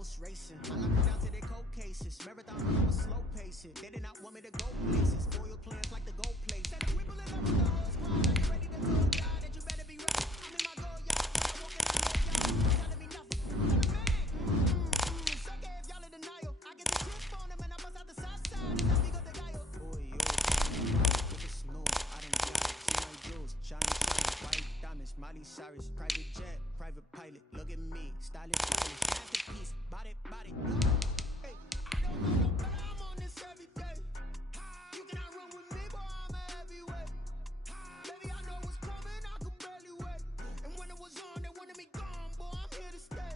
ghost racing. I knocked them down to their cold cases. Marathon, I was slow pacing. They did not want me to go places. Foil plans like the gold place. Said the people in love with the whole squad. Are you ready to go? God, that you better be ready. I'm in my go, y'all. I'm walking out, y'all. Telling me nothing. I'm a man. Suck it if y'all in denial. I get the chip on them and I bust out the south side. It's not because they got you. Boy, yo. Look at snow. I done got it. See my jewels. Shiny, white diamonds. Miley Cyrus. Private jet. Private pilot. Look at me. Stylish. Masterpiece. Body. Hey, I don't know no better. I'm on this every day. You cannot run with me, boy. I'm a heavyweight. Baby, I know what's coming. I could barely wait. And when it was on, they wanted me gone, boy. I'm here to stay.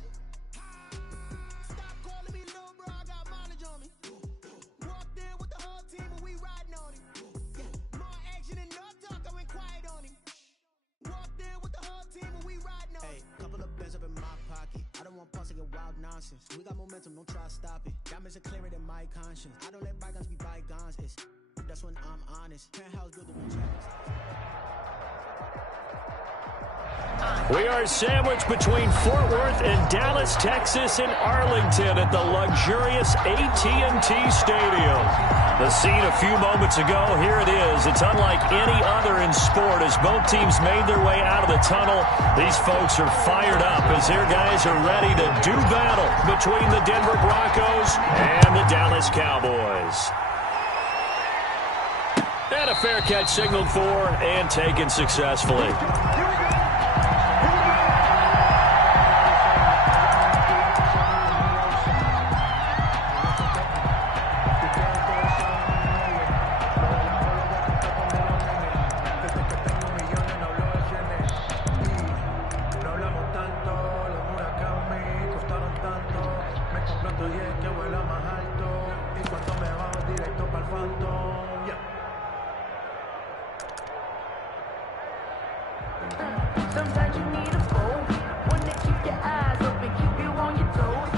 Stop calling me little bro. I got mileage on me. Walked in with the whole team and we riding on him. Yeah, more action and no talk. I went quiet on him. Walked in with the whole team and we riding on him. Hey, couple of bands up in my pocket. I don't want pulse to get wild nonsense. We got momentum, don't try to stop it. Diamonds are clearer than my conscience. I don't let bygones be bygones. That's when I'm honest. Penthouse building with champions. We are sandwiched between Fort Worth and Dallas, Texas, and Arlington at the luxurious AT&T Stadium. The scene a few moments ago, here it is. It's unlike any other in sport as both teams made their way out of the tunnel. These folks are fired up as their guys are ready to do battle between the Denver Broncos and the Dallas Cowboys. And a fair catch signaled for and taken successfully. Sometimes you need a goal, one that keep your eyes open, keep you on your toes.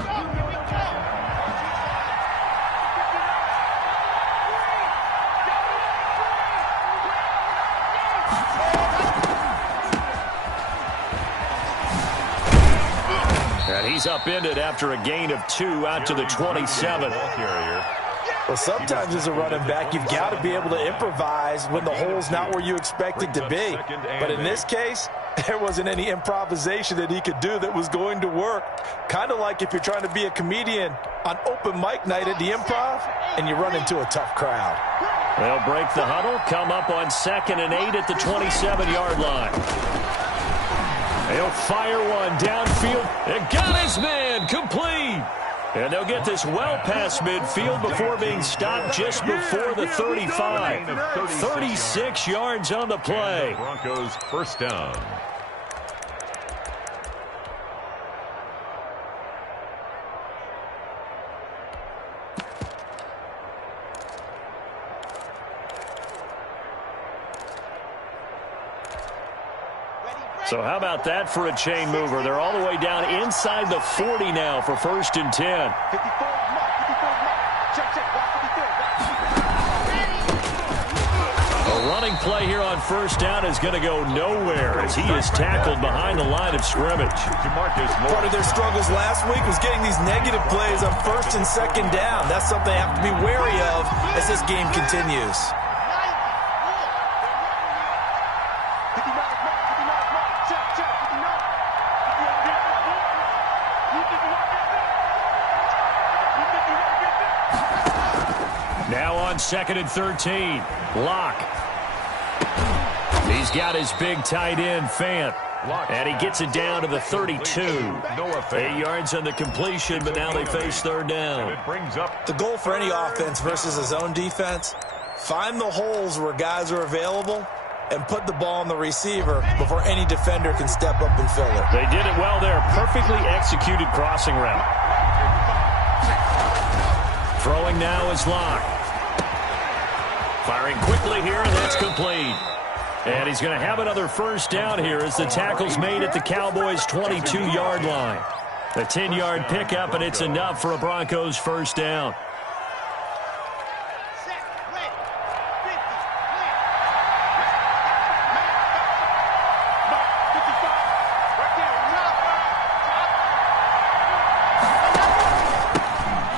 And he's upended after a gain of 2 out to the 27. Well, sometimes as a running back, you've got to be able to improvise when the hole's not where you expect it to be. But in this case, there wasn't any improvisation that he could do that was going to work. Kind of like if you're trying to be a comedian on open mic night at the Improv and you run into a tough crowd. They'll break the huddle, come up on 2nd and 8 at the 27-yard line. He'll fire one downfield. And got his man complete. And they'll get this well past midfield before being stopped just before the 35. 36 yards on the play. Broncos first down. So how about that for a chain mover? They're all the way down inside the 40 now for 1st and 10. A running play here on 1st down is going to go nowhere as he is tackled behind the line of scrimmage. Part of their struggles last week was getting these negative plays on 1st and 2nd down. That's something they have to be wary of as this game continues. Now on 2nd and 13. Lock. He's got his big tight end, Fant. And he gets it down to the 32. 8 yards on the completion, but now they face 3rd down. The goal for any offense versus a zone defense, find the holes where guys are available and put the ball on the receiver before any defender can step up and fill it. They did it well there. Perfectly executed crossing route. Throwing now is Lock. Firing quickly here, and that's complete. And he's going to have another 1st down here as the tackle's made at the Cowboys' 22-yard line. A 10-yard pickup, and it's enough for a Broncos 1st down.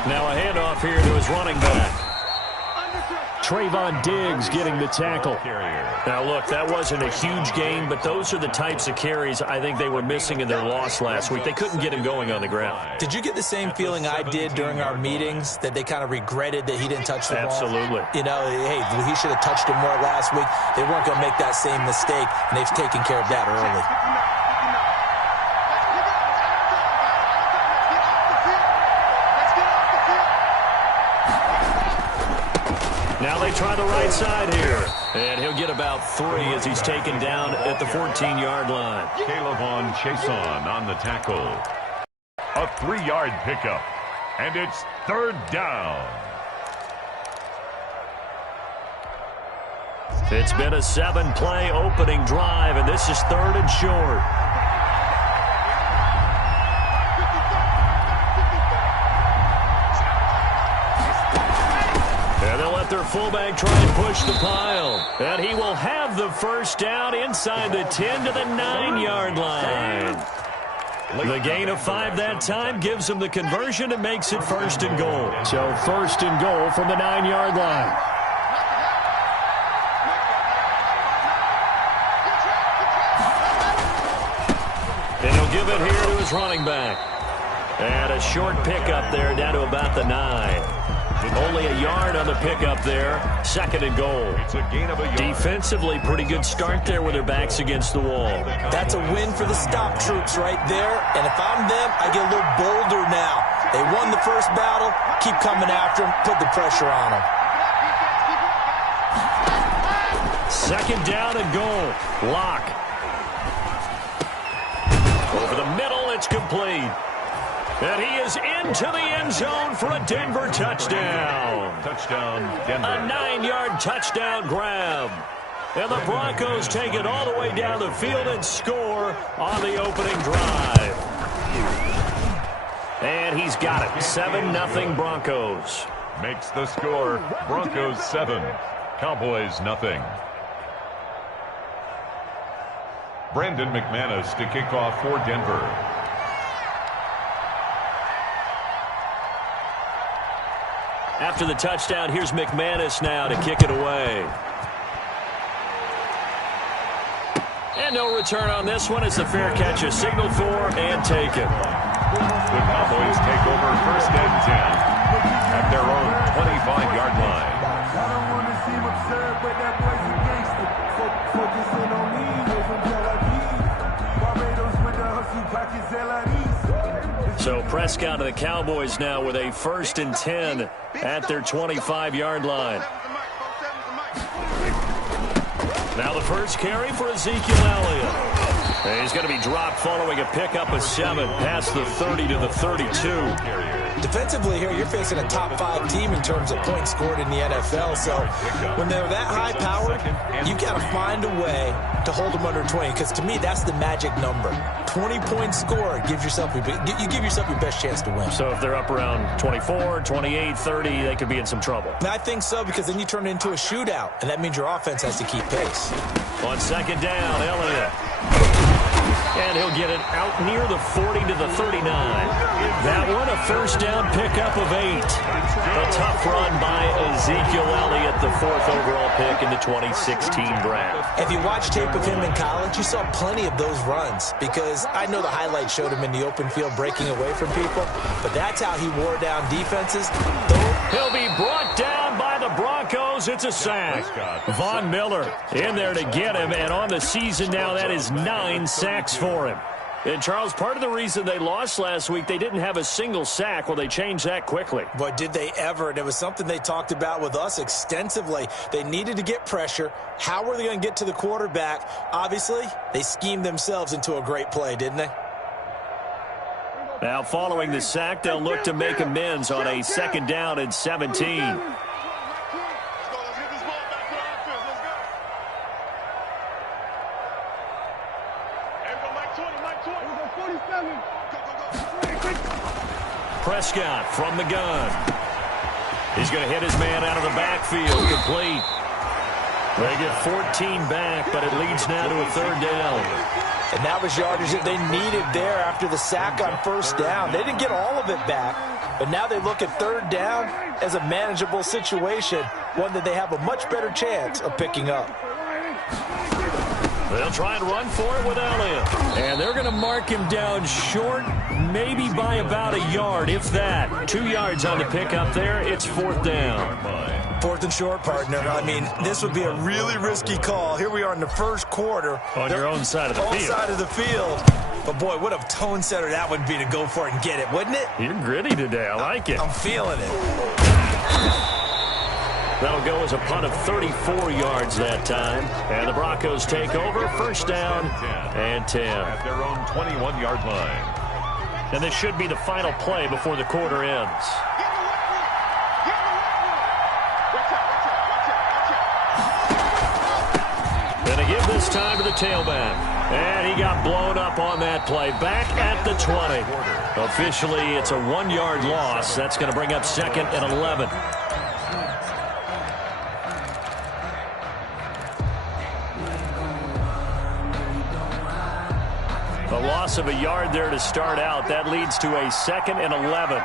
Now a handoff here to his running back. Trayvon Diggs getting the tackle. Now, look, that wasn't a huge gain, but those are the types of carries I think they were missing in their loss last week. They couldn't get him going on the ground. Did you get the same feeling I did during our meetings, that they kind of regretted that he didn't touch the ball? Absolutely. You know, hey, he should have touched it more last week. They weren't going to make that same mistake, and they've taken care of that early. Now they try the right side here. And he'll get about 3 as he's taken down at the 14-yard line. Caleb Chason on the tackle. A 3-yard pickup. And it's 3rd down. It's been a 7-play opening drive, and this is 3rd and short. Their fullback try and push the pile. And he will have the first down inside the 10 to the 9-yard line. The gain of 5 that time gives him the conversion and makes it 1st and goal. So 1st and goal from the 9-yard line. And he'll give it here to his running back. And a short pickup there down to about the 9. Only a yard on the pickup there. 2nd and goal. Defensively, pretty good start there with their backs against the wall. That's a win for the stop troops right there. And if I'm them, I get a little bolder now. They won the first battle. Keep coming after them. Put the pressure on them. 2nd down and goal. Lock. Over the middle, it's complete. And he is into the end zone for a Denver touchdown. Touchdown, Denver. A 9-yard touchdown grab. And the Broncos take it all the way down the field and score on the opening drive. And he's got it. 7-0 Broncos. Makes the score. Broncos 7. Cowboys nothing. Brandon McManus to kick off for Denver. After the touchdown, here's McManus now to kick it away. And no return on this one. It's the fair catch, a signal for and taken. The Cowboys take over 1st and 10 at their own 25-yard line. I don't want to seem absurd, but that boy's a gangster. Focusing on me, we're from Tel Aviv. Barbados with the hustle, pockets So Prescott and the Cowboys now with a 1st and 10 at their 25-yard line. Now the first carry for Ezekiel Elliott. And he's going to be dropped following a pickup of 7 past the 30 to the 32. Defensively here, you're facing a top 5 team in terms of points scored in the NFL. So when they're that high-powered, you got to find a way to hold them under 20. Because to me, that's the magic number. 20 points scored gives yourself you give yourself your best chance to win. So if they're up around 24, 28, 30, they could be in some trouble. I think so, because then you turn it into a shootout, and that means your offense has to keep pace. On 2nd down, Elliott. And he'll get it out near the 40 to the 39. That one, a 1st down pickup of 8. A tough run by Ezekiel Elliott, the 4th overall pick in the 2016 draft. If you watch tape of him in college, you saw plenty of those runs, because I know the highlights showed him in the open field breaking away from people, but that's how he wore down defenses. He'll be brought down by the Broncos. It's a sack. Von Miller in there to get him, and on the season now, that is 9 sacks for him. And, Charles, part of the reason they lost last week, they didn't have a single sack. Well, they changed that quickly. But did they ever? And it was something they talked about with us extensively. They needed to get pressure. How were they going to get to the quarterback? Obviously, they schemed themselves into a great play, didn't they? Now, following the sack, they'll look to make amends on a 2nd down and 17. Prescott from the gun. He's going to hit his man out of the backfield. Complete. They get 14 back, but it leads now to a 3rd down. And that was yardage that they needed there after the sack on 1st down. They didn't get all of it back, But now they look at third down as a manageable situation, one that they have a much better chance of picking up. They'll try and run for it with Elliott. And they're going to mark him down short, maybe by about a yard, if that. 2 yards on the pickup there. It's fourth down. Fourth and short, partner. I mean, this would be a really risky call. Here we are in the first quarter. On your own side of the field. Own side of the field. But, boy, what a tone setter that would be to go for it and get it, wouldn't it? You're gritty today. I like it. I'm feeling it. That'll go as a punt of 34 yards that time. And the Broncos take over. First down and 10. At their own 21-yard line. And this should be the final play before the quarter ends. Gonna give this time to the tailback. And he got blown up on that play. Back at the 20. Officially, it's a 1-yard loss. That's going to bring up second and 11. A loss of a yard there to start out. That leads to a second and 11.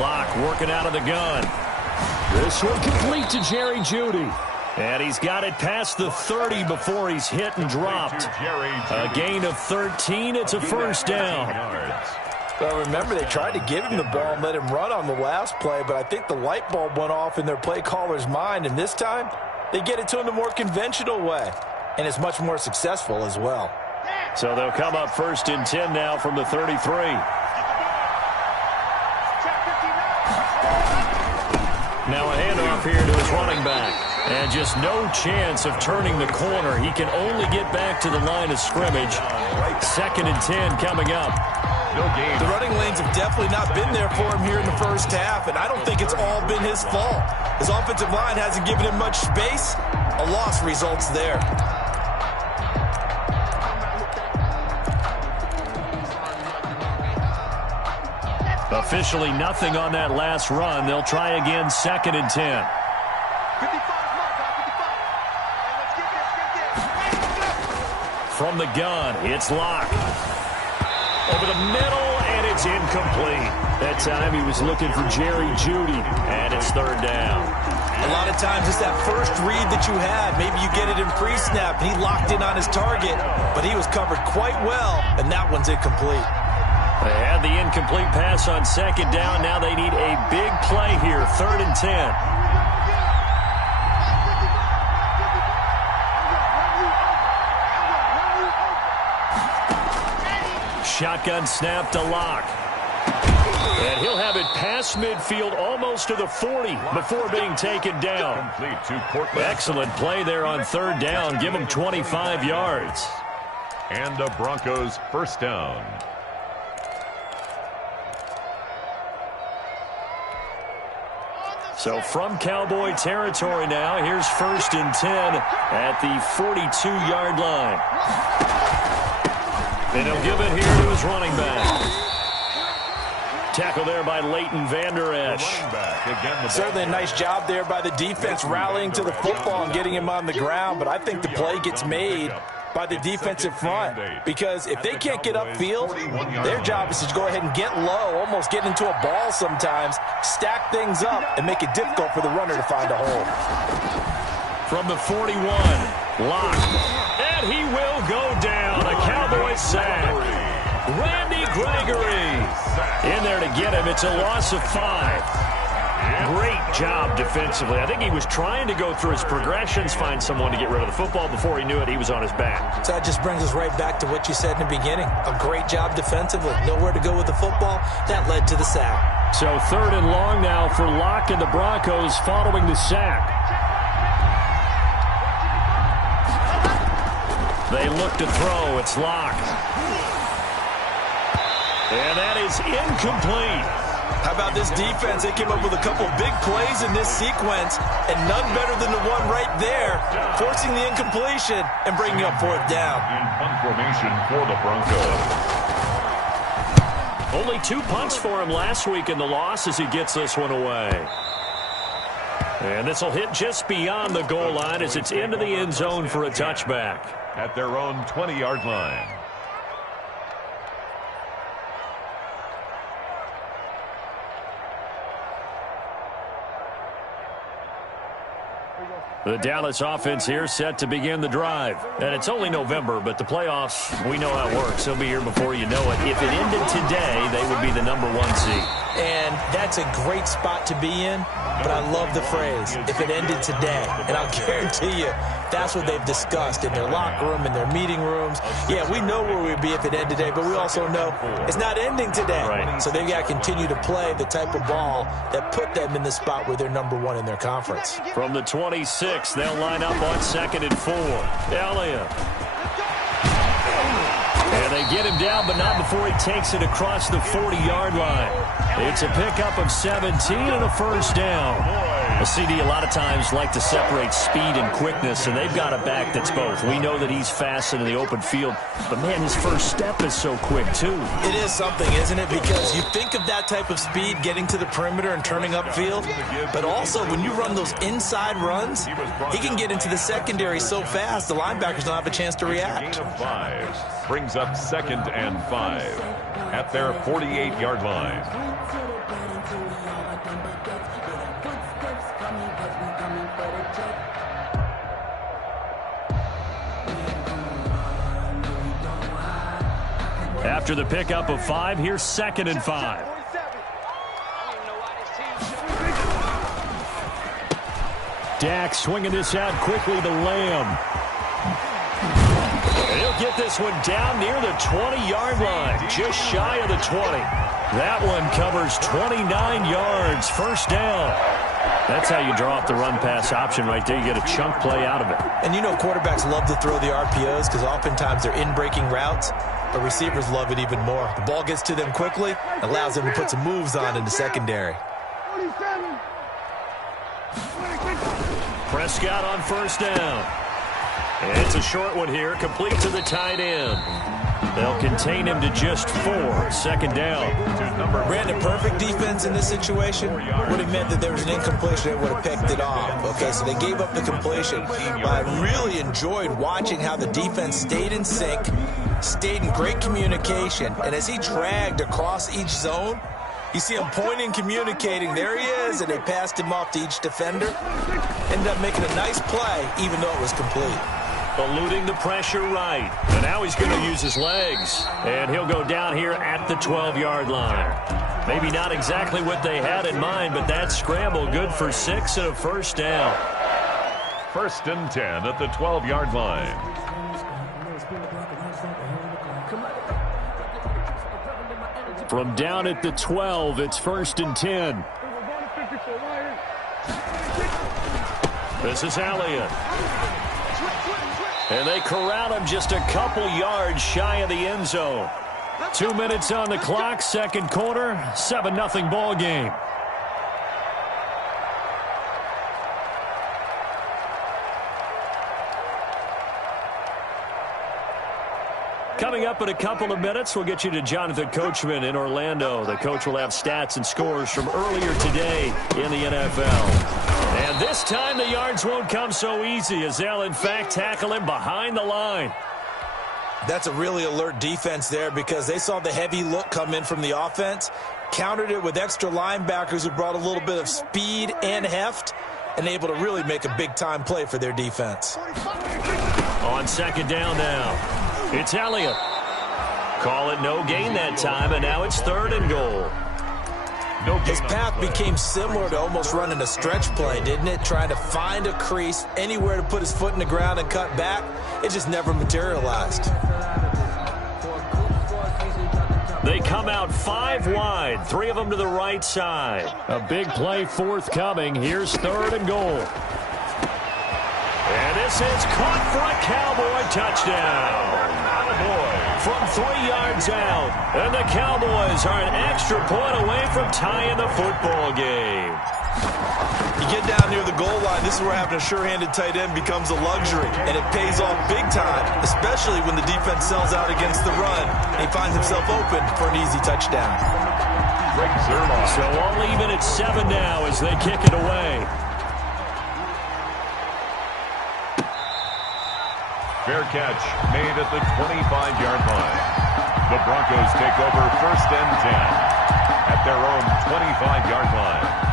Locke working out of the gun. This one complete to Jerry Jeudy. And he's got it past the 30 before he's hit and dropped. A gain of 13. It's a first down. Well, remember, they tried to give him the ball and let him run on the last play, but I think the light bulb went off in their play caller's mind, and this time they get it to him the more conventional way, and it's much more successful as well. So they'll come up first and 10 now from the 33. Now a handoff here to his running back. And just no chance of turning the corner. He can only get back to the line of scrimmage. Second and 10 coming up. No gain. The running lanes have definitely not been there for him here in the first half, and I don't think it's all been his fault. His offensive line hasn't given him much space. A loss results there. Officially nothing on that last run. They'll try again, second and 10. From the gun, it's Locke. Over the middle, and it's incomplete. That time he was looking for Jerry Jeudy, and it's third down. A lot of times it's that first read that you had. Maybe you get it in pre-snap, and he locked in on his target, but he was covered quite well, and that one's incomplete. They had the incomplete pass on second down. Now they need a big play here, third and 10. Shotgun snap to Locke. And he'll have it past midfield almost to the 40 before being taken down. Excellent play there on third down. Give him 25 yards. And the Broncos first down. So from Cowboy territory now, here's first and 10 at the 42-yard line. And he'll give it here to his running back. Tackle there by Leighton Vander Esch. Certainly a nice job there by the defense rallying to the football and getting him on the ground, but I think the play gets made by the defensive front, because if they can't get upfield, their job is to go ahead and get low, almost get into a ball sometimes, stack things up, and make it difficult for the runner to find a hole. From the 41, Locke. And he will go down. A Cowboy sack. Randy Gregory in there to get him. It's a loss of 5. Great job defensively. I think he was trying to go through his progressions, find someone to get rid of the football. Before he knew it, he was on his back. So that just brings us right back to what you said in the beginning. A great job defensively. Nowhere to go with the football. That led to the sack. So third and long now for Locke and the Broncos following the sack. They look to throw. It's Locke. And that is incomplete. How about this defense? They came up with a couple big plays in this sequence, and none better than the one right there, forcing the incompletion and bringing up fourth down. In punt formation for the Broncos. Only 2 punts for him last week in the loss as he gets this one away. And this will hit just beyond the goal line as it's into the end zone for a touchback. at their own 20-yard line. The Dallas offense here set to begin the drive. And it's only November, but the playoffs, we know how it works. They'll be here before you know it. If it ended today, they would be the #1 seed. And that's a great spot to be in, but I love the phrase, if it ended today. And I'll guarantee you, that's what they've discussed in their locker room, in their meeting rooms. Yeah, we know where we'd be if it ended today, but we also know it's not ending today. Right. So they've got to continue to play the type of ball that put them in the spot where they're #1 in their conference. From the 26, they'll line up on 2nd and 4. Elliott. And they get him down, but not before he takes it across the 40-yard line. It's a pickup of 17 and a first down. A CD a lot of times like to separate speed and quickness, and they've got a back that's both. We know that he's fast in the open field, but, man, his first step is so quick, too. It is something, isn't it? Because you think of that type of speed getting to the perimeter and turning upfield, but also when you run those inside runs, he can get into the secondary so fast the linebackers don't have a chance to react. Brings up 2nd and 5 at their 48-yard line. After the pickup of 5, here's 2nd and 5. Dak swinging this out quickly to Lamb. And he'll get this one down near the 20-yard line, just shy of the 20. That one covers 29 yards, first down. That's how you draw up the run-pass option right there. You get a chunk play out of it. And you know quarterbacks love to throw the RPOs because oftentimes they're in-breaking routes, but receivers love it even more. The ball gets to them quickly, allows them to put some moves on in the secondary. Prescott on first down. And it's a short one here, complete to the tight end. They'll contain him to just 4, 2nd down. Brandon, perfect defense in this situation would have meant that there was an incompletion that would have picked it off. Okay, so they gave up the completion. But I really enjoyed watching how the defense stayed in sync, stayed in great communication, and as he dragged across each zone, you see him pointing, communicating. There he is, and they passed him off to each defender. Ended up making a nice play, even though it was complete. Eluding the pressure right. And now he's going to use his legs. And he'll go down here at the 12-yard line. Maybe not exactly what they had in mind, but that scramble good for 6 and a first down. 1st and 10 at the 12-yard line. From down at the 12, it's 1st and 10. This is Elliott. And they corral him just a couple yards shy of the end zone. 2 minutes on the clock, second quarter, 7-0 ball game. Coming up in a couple of minutes, we'll get you to Jonathan Coachman in Orlando. The coach will have stats and scores from earlier today in the NFL. And this time the yards won't come so easy as they'll, in fact, tackle him behind the line. That's a really alert defense there because they saw the heavy look come in from the offense, countered it with extra linebackers who brought a little bit of speed and heft, and able to really make a big-time play for their defense. On 2nd down now. It's Elliott. Call it no gain that time, and now it's 3rd and goal. His path became similar to almost running a stretch play, didn't it? Trying to find a crease, anywhere to put his foot in the ground and cut back. It just never materialized. They come out 5 wide, 3 of them to the right side. A big play forthcoming. Here's 3rd and goal. And this is caught for a Cowboy touchdown. From 3 yards out. And the Cowboys are an extra point away from tying the football game. You get down near the goal line, this is where having a sure-handed tight end becomes a luxury. And it pays off big time, especially when the defense sells out against the run. And he finds himself open for an easy touchdown. So all even at 7 now as they kick it away. Fair catch made at the 25-yard line. The Broncos take over 1st and 10 at their own 25-yard line.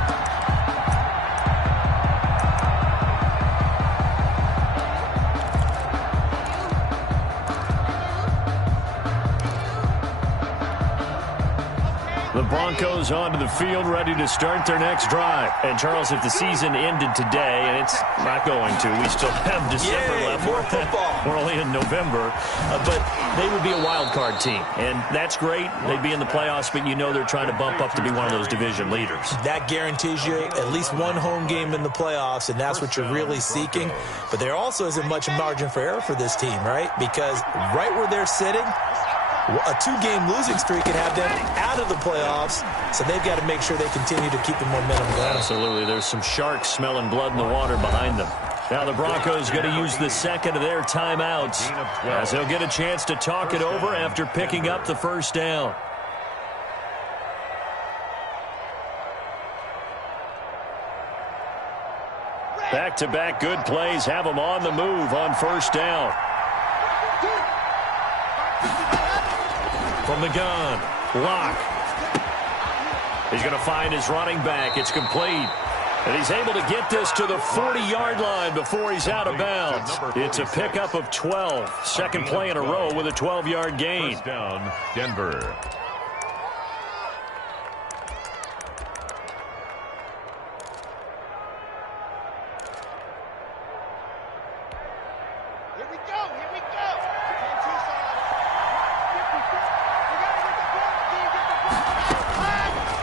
The Broncos onto the field, ready to start their next drive. And, Charles, if the season ended today, and it's not going to, we still have December left. More football. We're only in November. But they would be a wild card team. And that's great. They'd be in the playoffs, but you know they're trying to bump up to be one of those division leaders. That guarantees you at least one home game in the playoffs, and that's what you're really seeking. But there also isn't much margin for error for this team, right? Because right where they're sitting, a 2-game losing streak could have them out of the playoffs, so they've got to make sure they continue to keep the momentum going. Absolutely. There's some sharks smelling blood in the water behind them. Now the Broncos going to use the second of their timeouts as they'll get a chance to talk it over after picking up the first down. Back-to-back good plays have them on the move on first down. From the gun, Locke. He's going to find his running back. It's complete. And he's able to get this to the 40-yard line before he's out of bounds. It's a pickup of 12. Second play in a row with a 12-yard gain. First down, Denver.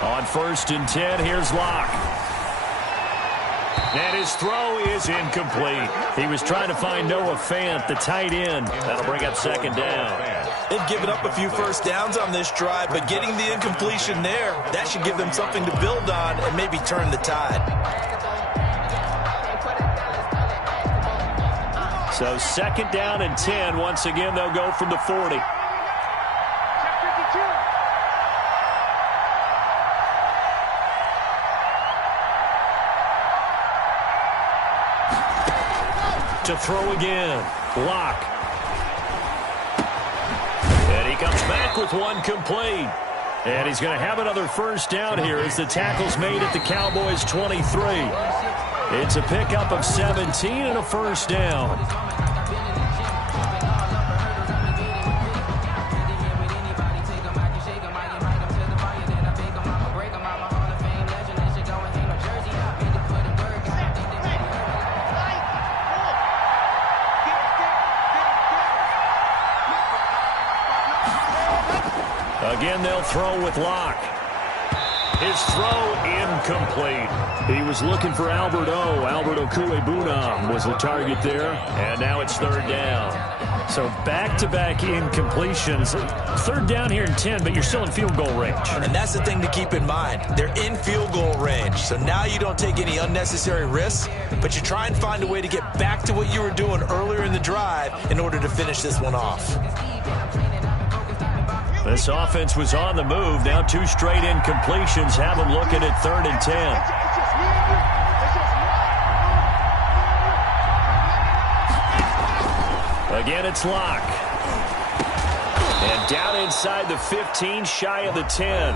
On 1st and 10, here's Locke. And his throw is incomplete. He was trying to find Noah Fant, the tight end. That'll bring up second down. They've given up a few first downs on this drive, but getting the incompletion there, that should give them something to build on and maybe turn the tide. So second down and 10. Once again, they'll go from the 40. To throw again, Locke. And he comes back with one complete. And he's going to have another first down here as the tackle's made at the Cowboys' 23. It's a pickup of 17 and a first down. Again, they'll throw with Locke. His throw incomplete. He was looking for Albert O. Albert Okuebunam was the target there, and now it's third down. So back-to-back incompletions. Third down here in 10, but you're still in field goal range. And that's the thing to keep in mind. They're in field goal range, so now you don't take any unnecessary risks, but you try and find a way to get back to what you were doing earlier in the drive in order to finish this one off. This offense was on the move. Now 2 straight incompletions have them looking at 3rd and 10. Again, it's Locke. And down inside the 15, shy of the 10.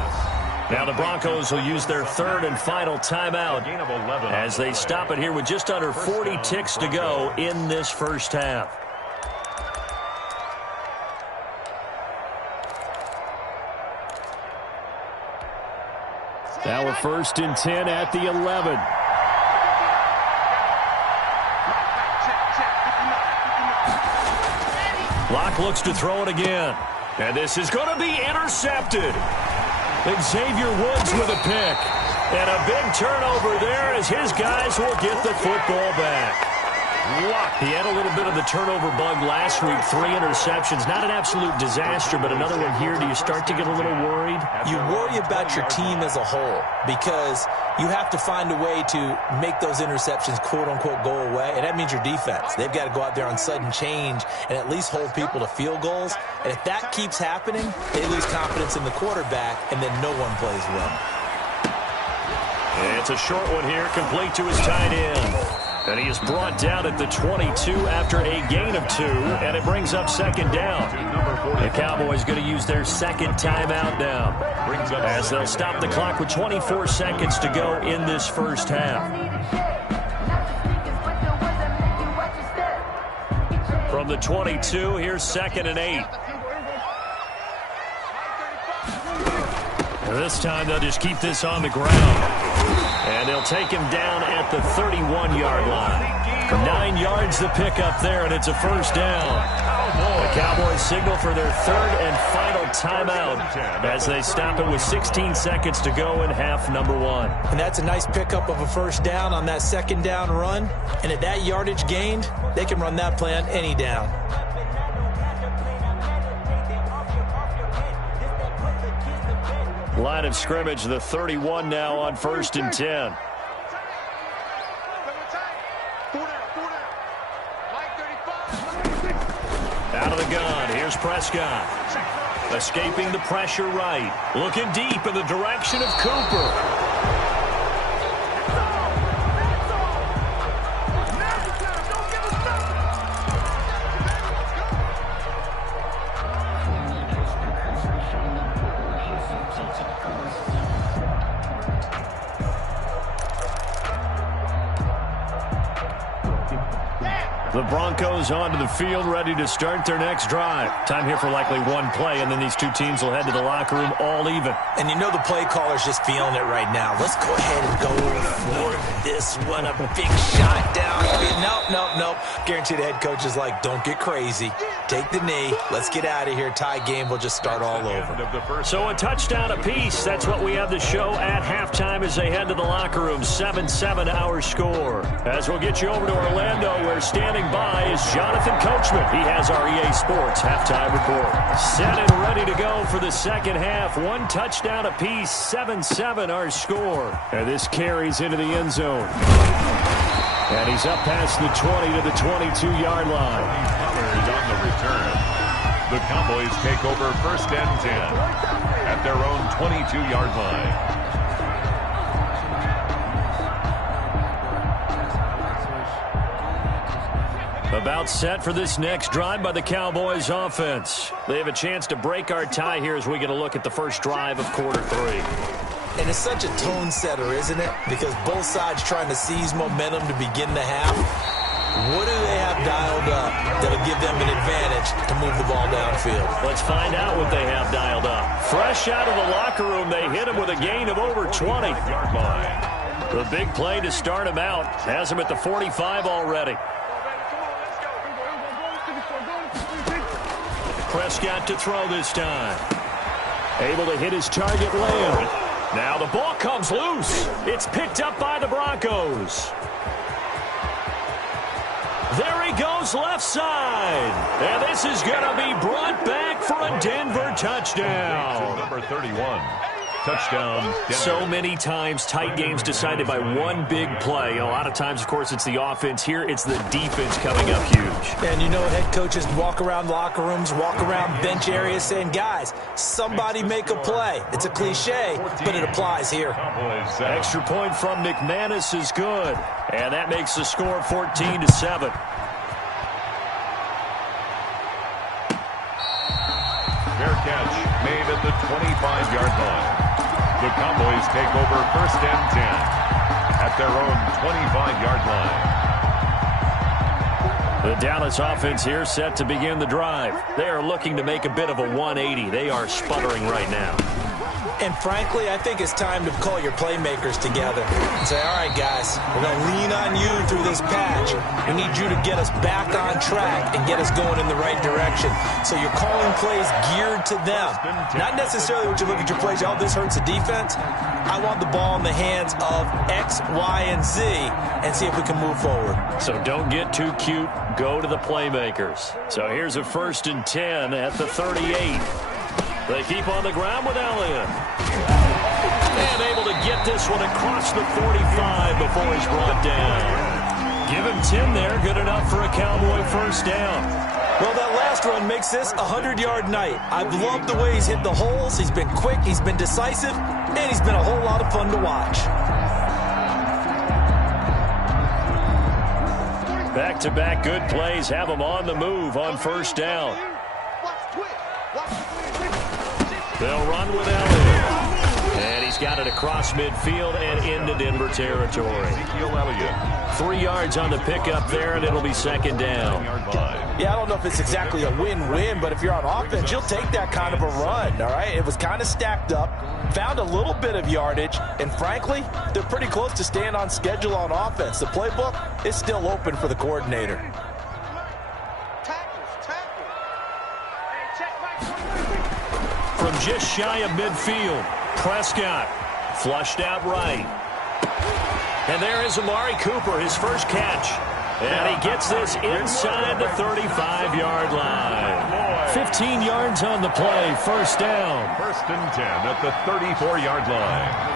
Now the Broncos will use their 3rd and final timeout as they stop it here with just under 40 ticks to go in this first half. Now we're 1st and 10 at the 11. Locke looks to throw it again. And this is going to be intercepted. Xavier Woods with a pick. And a big turnover there as his guys will get the football back. He had a little bit of the turnover bug last week. 3 interceptions. Not an absolute disaster, but another one here. Do you start to get a little worried? You worry about your team as a whole because you have to find a way to make those interceptions, quote-unquote, go away, and that means your defense. They've got to go out there on sudden change and at least hold people to field goals. And if that keeps happening, they lose confidence in the quarterback, and then no one plays well. It's a short one here, complete to his tight end. And he is brought down at the 22 after a gain of 2, and it brings up second down. The Cowboys going to use their second timeout now, as they'll stop the clock with 24 seconds to go in this first half. From the 22, here's 2nd and 8. This time they'll just keep this on the ground. And they'll take him down at the 31-yard line. 9 yards the pickup there, and it's a first down. The Cowboys signal for their third and final timeout as they stop it with 16 seconds to go in half number 1. And that's a nice pickup of a first down on that second down run. And at that yardage gained, they can run that play on any down. Line of scrimmage, the 31 now on 1st and 10. Out of the gun, here's Prescott. Escaping the pressure right. Looking deep in the direction of Cooper. The Broncos onto the field, ready to start their next drive. Time here for likely one play, and then these two teams will head to the locker room all even. And you know the play caller's just feeling it right now. Let's go ahead and go for this one. A big shot down. Nope. Guarantee the head coach is like, don't get crazy. Take the knee. Let's get out of here. Tie game. We'll just start all over. So a touchdown apiece. That's what we have to show at halftime as they head to the locker room. 7-7 our score. As we'll get you over to Orlando, where standing by is Jonathan Coachman. He has our EA Sports halftime report. Set and ready to go for the second half. One touchdown apiece. 7-7 our score. And this carries into the end zone. And he's up past the 20 to the 22-yard line. On the return. The Cowboys take over 1st and 10 at their own 22-yard line. About set for this next drive by the Cowboys offense. They have a chance to break our tie here as we get a look at the first drive of quarter 3. And it's such a tone setter, isn't it? Because both sides trying to seize momentum to begin the half. What do they have dialed up that'll give them an advantage to move the ball downfield? Let's find out what they have dialed up. Fresh out of the locker room, they hit him with a gain of over 20. The big play to start him out has him at the 45 already. Prescott to throw this time. Able to hit his target land. Now the ball comes loose. It's picked up by the Broncos. There he goes left side. And this is going to be brought back for a Denver touchdown. Number 31. Touchdown, Denver. So many times tight games decided by one big play. A lot of times, of course, it's the offense. Here, it's the defense coming up huge. And you know head coaches walk around locker rooms, walk around bench areas saying, guys, somebody make a play. It's a cliche, but it applies here. Extra point from McManus is good. And that makes the score 14-7. Fair catch made at the 25-yard line. The Cowboys take over 1st and 10 at their own 25-yard line. The Dallas offense here set to begin the drive. They are looking to make a bit of a 180. They are sputtering right now. And frankly, I think it's time to call your playmakers together and say, all right, guys, we're going to lean on you through this patch. We need you to get us back on track and get us going in the right direction. So you're calling plays geared to them. Not necessarily what you look at your plays, oh, this hurts the defense. I want the ball in the hands of X, Y, and Z and see if we can move forward. So don't get too cute. Go to the playmakers. So here's a 1st and 10 at the 38. They keep on the ground with Elliott. And able to get this one across the 45 before he's brought down. Give him 10 there. Good enough for a Cowboy first down. Well, that last run makes this a 100-yard night. I've loved the way he's hit the holes. He's been quick. He's been decisive. And he's been a whole lot of fun to watch. Back-to-back good plays have them on the move on first down. They'll run with Elliott. And he's got it across midfield and into Denver territory. 3 yards on the pickup there, and it'll be second down. Yeah, I don't know if it's exactly a win-win, but if you're on offense, you'll take that kind of a run, all right? It was kind of stacked up, found a little bit of yardage, and frankly, they're pretty close to staying on schedule on offense. The playbook is still open for the coordinator. From just shy of midfield, Prescott flushed out right. And there is Amari Cooper, his first catch. And he gets this inside the 35-yard line. 15 yards on the play, first down. First and 10 at the 34-yard line.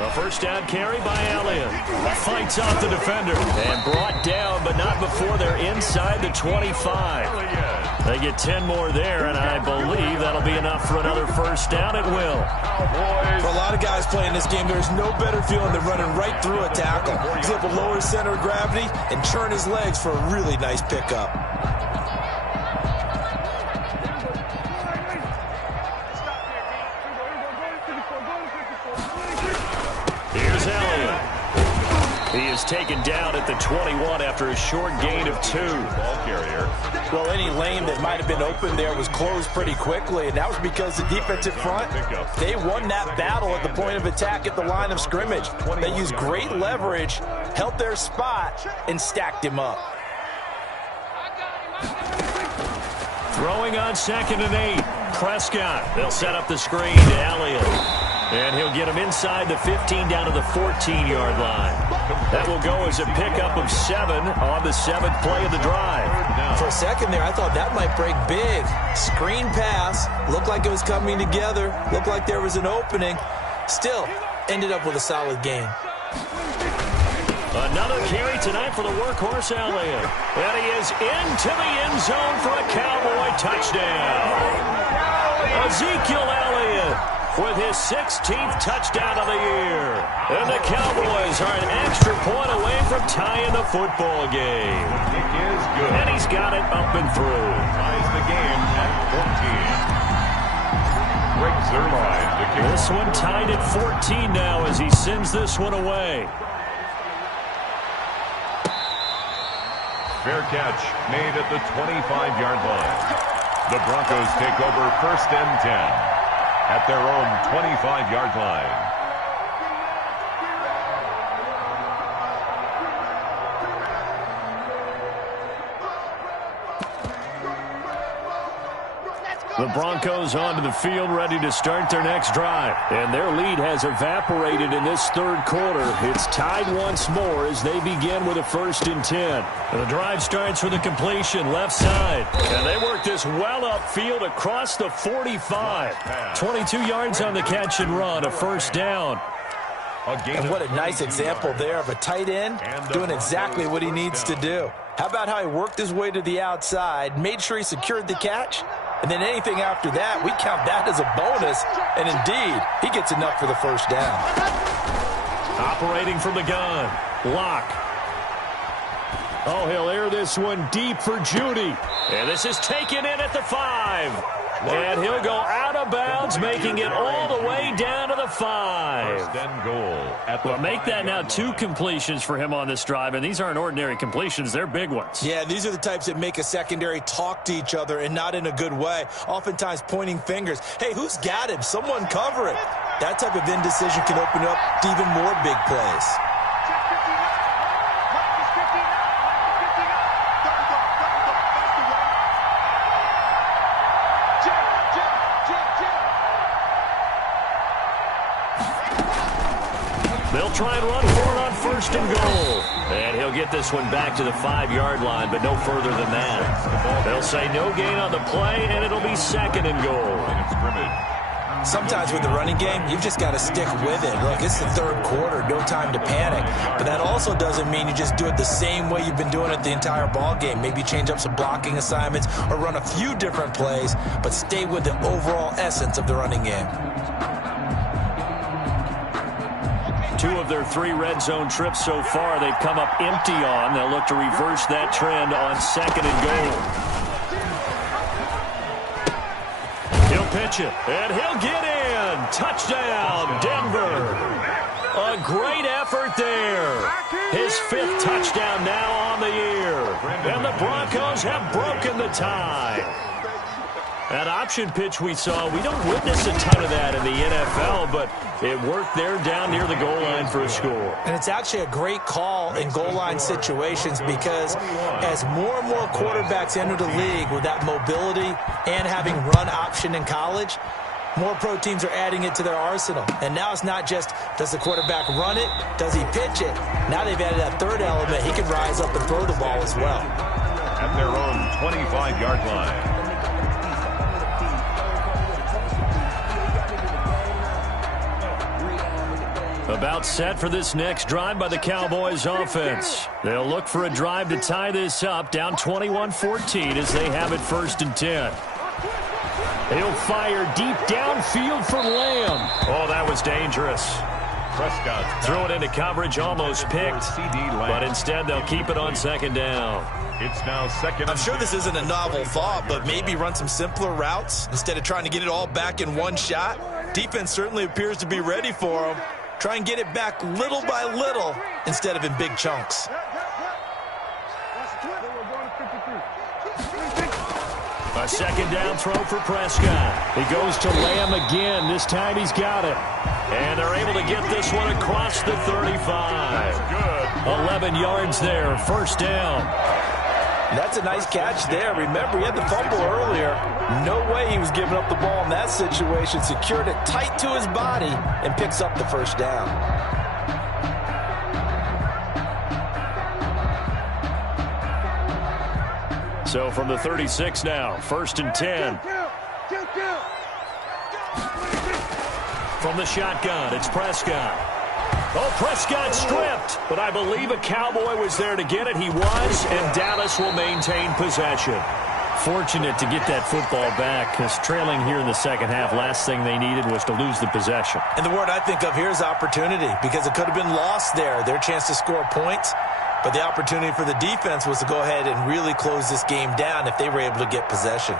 A first down carry by Elliott. Fights off the defender. And brought down, but not before they're inside the 25. They get 10 more there, and I believe that'll be enough for another first down. It will. For a lot of guys playing this game, there's no better feeling than running right through a tackle. He's able to lower his center of gravity and turn his legs for a really nice pickup. He is taken down at the 21 after a short gain of 2. Ball carrier. Well, any lane that might have been open there was closed pretty quickly, and that was because the defensive front, they won that battle at the point of attack at the line of scrimmage. They used great leverage, held their spot, and stacked him up. Throwing on 2nd and 8. Prescott. They'll set up the screen to Elliott. And he'll get him inside the 15 down to the 14-yard line. That will go as a pickup of 7 on the 7th play of the drive. For a second there, I thought that might break big. Screen pass. Looked like it was coming together. Looked like there was an opening. Still, ended up with a solid game. Another carry tonight for the workhorse Elliott. And he is into the end zone for a Cowboy touchdown. Ezekiel Elliott with his 16th touchdown of the year. And the Cowboys are an extra point away from tying the football game. He is good. And he's got it up and through. Ties the game at 14. Greg Zuerlein, the kicker. This one tied at 14 now as he sends this one away. Fair catch made at the 25-yard line. The Broncos take over first and 10 at their own 25-yard line. The Broncos onto the field ready to start their next drive. And their lead has evaporated in this third quarter. It's tied once more as they begin with a 1st and 10. And the drive starts with a completion left side. And they work this well upfield across the 45. 22 yards on the catch and run, a first down. And what a nice example there of a tight end doing exactly what he needs to do. How about how he worked his way to the outside, made sure he secured the catch, and then anything after that, we count that as a bonus. And indeed, he gets enough for the first down. Operating from the gun, Locke. Oh, he'll air this one deep for Judy. And this is taken in at the 5. And he'll go out of bounds, making it all the way down to the 5. First and goal. Well, make that now 2 completions for him on this drive, and these aren't ordinary completions. They're big ones. Yeah, these are the types that make a secondary talk to each other and not in a good way. Oftentimes pointing fingers. Hey, who's got him? Someone cover it. That type of indecision can open up to even more big plays. They'll try and run for it on 1st and goal. And he'll get this one back to the 5-yard line, but no further than that. They'll say no gain on the play, and it'll be 2nd and goal. Sometimes with the running game, you've just got to stick with it. Look, it's the third quarter, no time to panic. But that also doesn't mean you just do it the same way you've been doing it the entire ball game. Maybe change up some blocking assignments or run a few different plays, but stay with the overall essence of the running game. 2 of their 3 red zone trips so far, they've come up empty on. They'll look to reverse that trend on 2nd and goal. He'll pitch it, and he'll get in. Touchdown, Denver. A great effort there. His 5th touchdown now on the year. And the Broncos have broken the tie. That option pitch we saw, we don't witness a ton of that in the NFL, but it worked there down near the goal line for a score. And it's actually a great call in goal line situations because as more and more quarterbacks enter the league with that mobility and having run option in college, more pro teams are adding it to their arsenal. And now it's not just, does the quarterback run it? Does he pitch it? Now they've added that third element. He can rise up and throw the ball as well. At their own 25-yard line. About set for this next drive by the Cowboys offense. They'll look for a drive to tie this up, down 21-14 as they have it 1st and 10. He'll fire deep downfield for Lamb. Oh, that was dangerous. Prescott threw it into coverage, almost picked, but instead they'll keep it on 2nd down. It's now 2nd. I'm sure this isn't a novel thought, but maybe run some simpler routes instead of trying to get it all back in one shot. Defense certainly appears to be ready for them. Try and get it back little by little instead of in big chunks. A 2nd down throw for Prescott. He goes to Lamb again. This time he's got it. And they're able to get this one across the 35. Good. 11 yards there, 1st down. That's a nice catch there. Remember, he had the fumble earlier. No way he was giving up the ball in that situation. Secured it tight to his body and picks up the 1st down. So from the 36 now, 1st and 10. From the shotgun, it's Prescott. Oh, Prescott stripped, but I believe a Cowboy was there to get it. He was, and Dallas will maintain possession. Fortunate to get that football back, because trailing here in the 2nd half, last thing they needed was to lose the possession. And the word I think of here is opportunity, because it could have been lost there, their chance to score points. But the opportunity for the defense was to go ahead and really close this game down if they were able to get possession.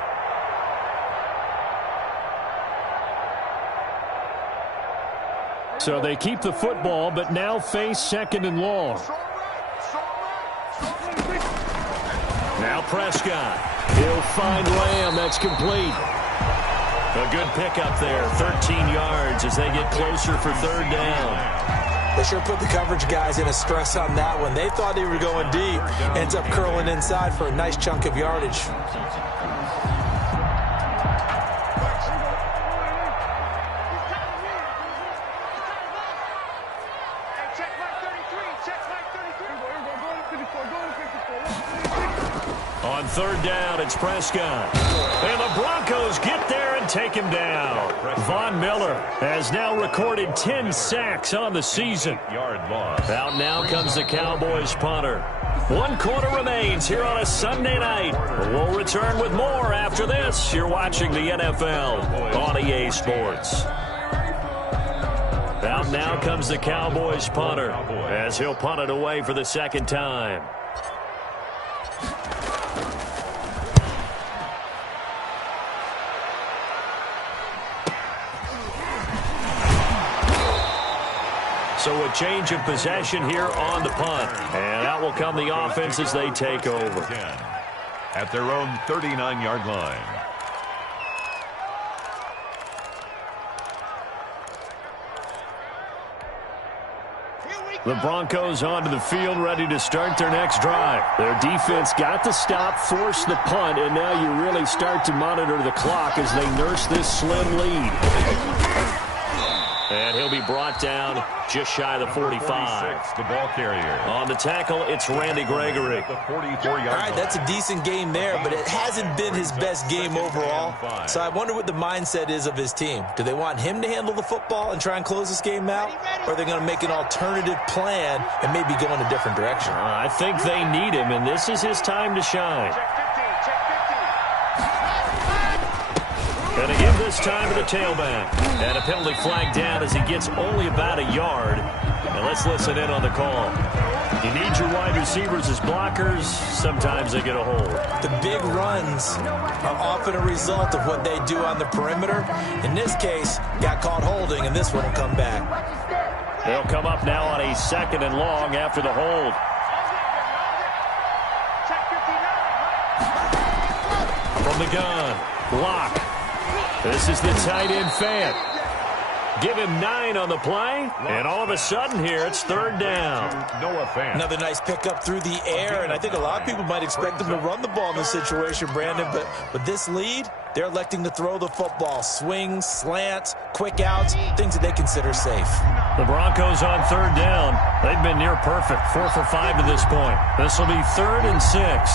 So they keep the football, but now face 2nd and long. Now Prescott. He'll find Lamb. That's complete. A good pickup there. 13 yards as they get closer for 3rd down. They sure put the coverage guys in a stress on that one. They thought they were going deep. Ends up curling inside for a nice chunk of yardage. On 3rd down, it's Prescott. And the Broncos get there and take him down. Von Miller has now recorded 10 sacks on the season. Yard loss. Out now comes the Cowboys punter. 1 quarter remains here on a Sunday night. We'll return with more after this. You're watching the NFL on EA Sports. Out now comes the Cowboys punter as he'll punt it away for the 2nd time. So a change of possession here on the punt. And out will come the offense as they take over. At their own 39-yard line. The Broncos onto the field, ready to start their next drive. Their defense got the stop, forced the punt, and now you really start to monitor the clock as they nurse this slim lead. And he'll be brought down just shy of the 45. The ball carrier. On the tackle, it's Randy Gregory. All right, that's a decent game there, but it hasn't been his best game overall. So I wonder what the mindset is of his team. Do they want him to handle the football and try and close this game out? Or are they going to make an alternative plan and maybe go in a different direction? I think they need him, and this is his time to shine. Going to give this time to the tailback. And a penalty flag down as he gets only about a yard. And let's listen in on the call. You need your wide receivers as blockers. Sometimes they get a hold. The big runs are often a result of what they do on the perimeter. In this case, got caught holding, and this one will come back. They'll come up now on a 2nd and long after the hold. From the gun, Locke. This is the tight end Fant. Give him 9 on the play, and all of a sudden here it's 3rd down. Another nice pickup through the air, and I think a lot of people might expect them to run the ball in this situation, Brandon, but with this lead, they're electing to throw the football. Swings, slants, quick outs, things that they consider safe. The Broncos on 3rd down. They've been near perfect, 4 for 5 to this point. This will be 3rd and 6.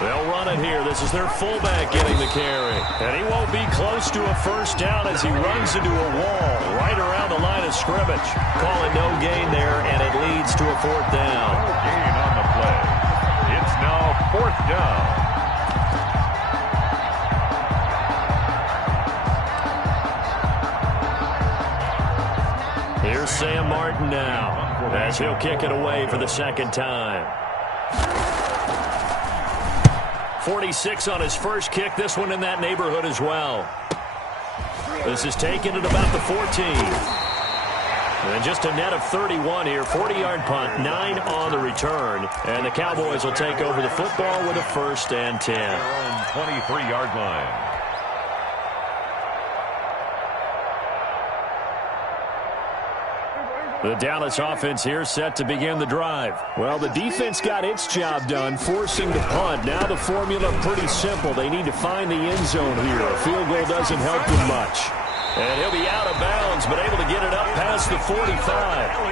They'll run it here. This is their fullback getting the carry. And he won't be close to a 1st down as he runs into a wall right around the line of scrimmage. Call it no gain there, and it leads to a 4th down. No gain on the play. It's now 4th down. Here's Sam Martin now as he'll kick it away for the 2nd time. 46 on his first kick. This one in that neighborhood as well. This is taken at about the 14. And just a net of 31 here. 40-yard punt, 9 on the return. And the Cowboys will take over the football with a 1st and 10. 23-yard line. The Dallas offense here set to begin the drive. Well, the defense got its job done, forcing the punt. Now the formula pretty simple. They need to find the end zone here. A field goal doesn't help them much. And he'll be out of bounds, but able to get it up past the 45.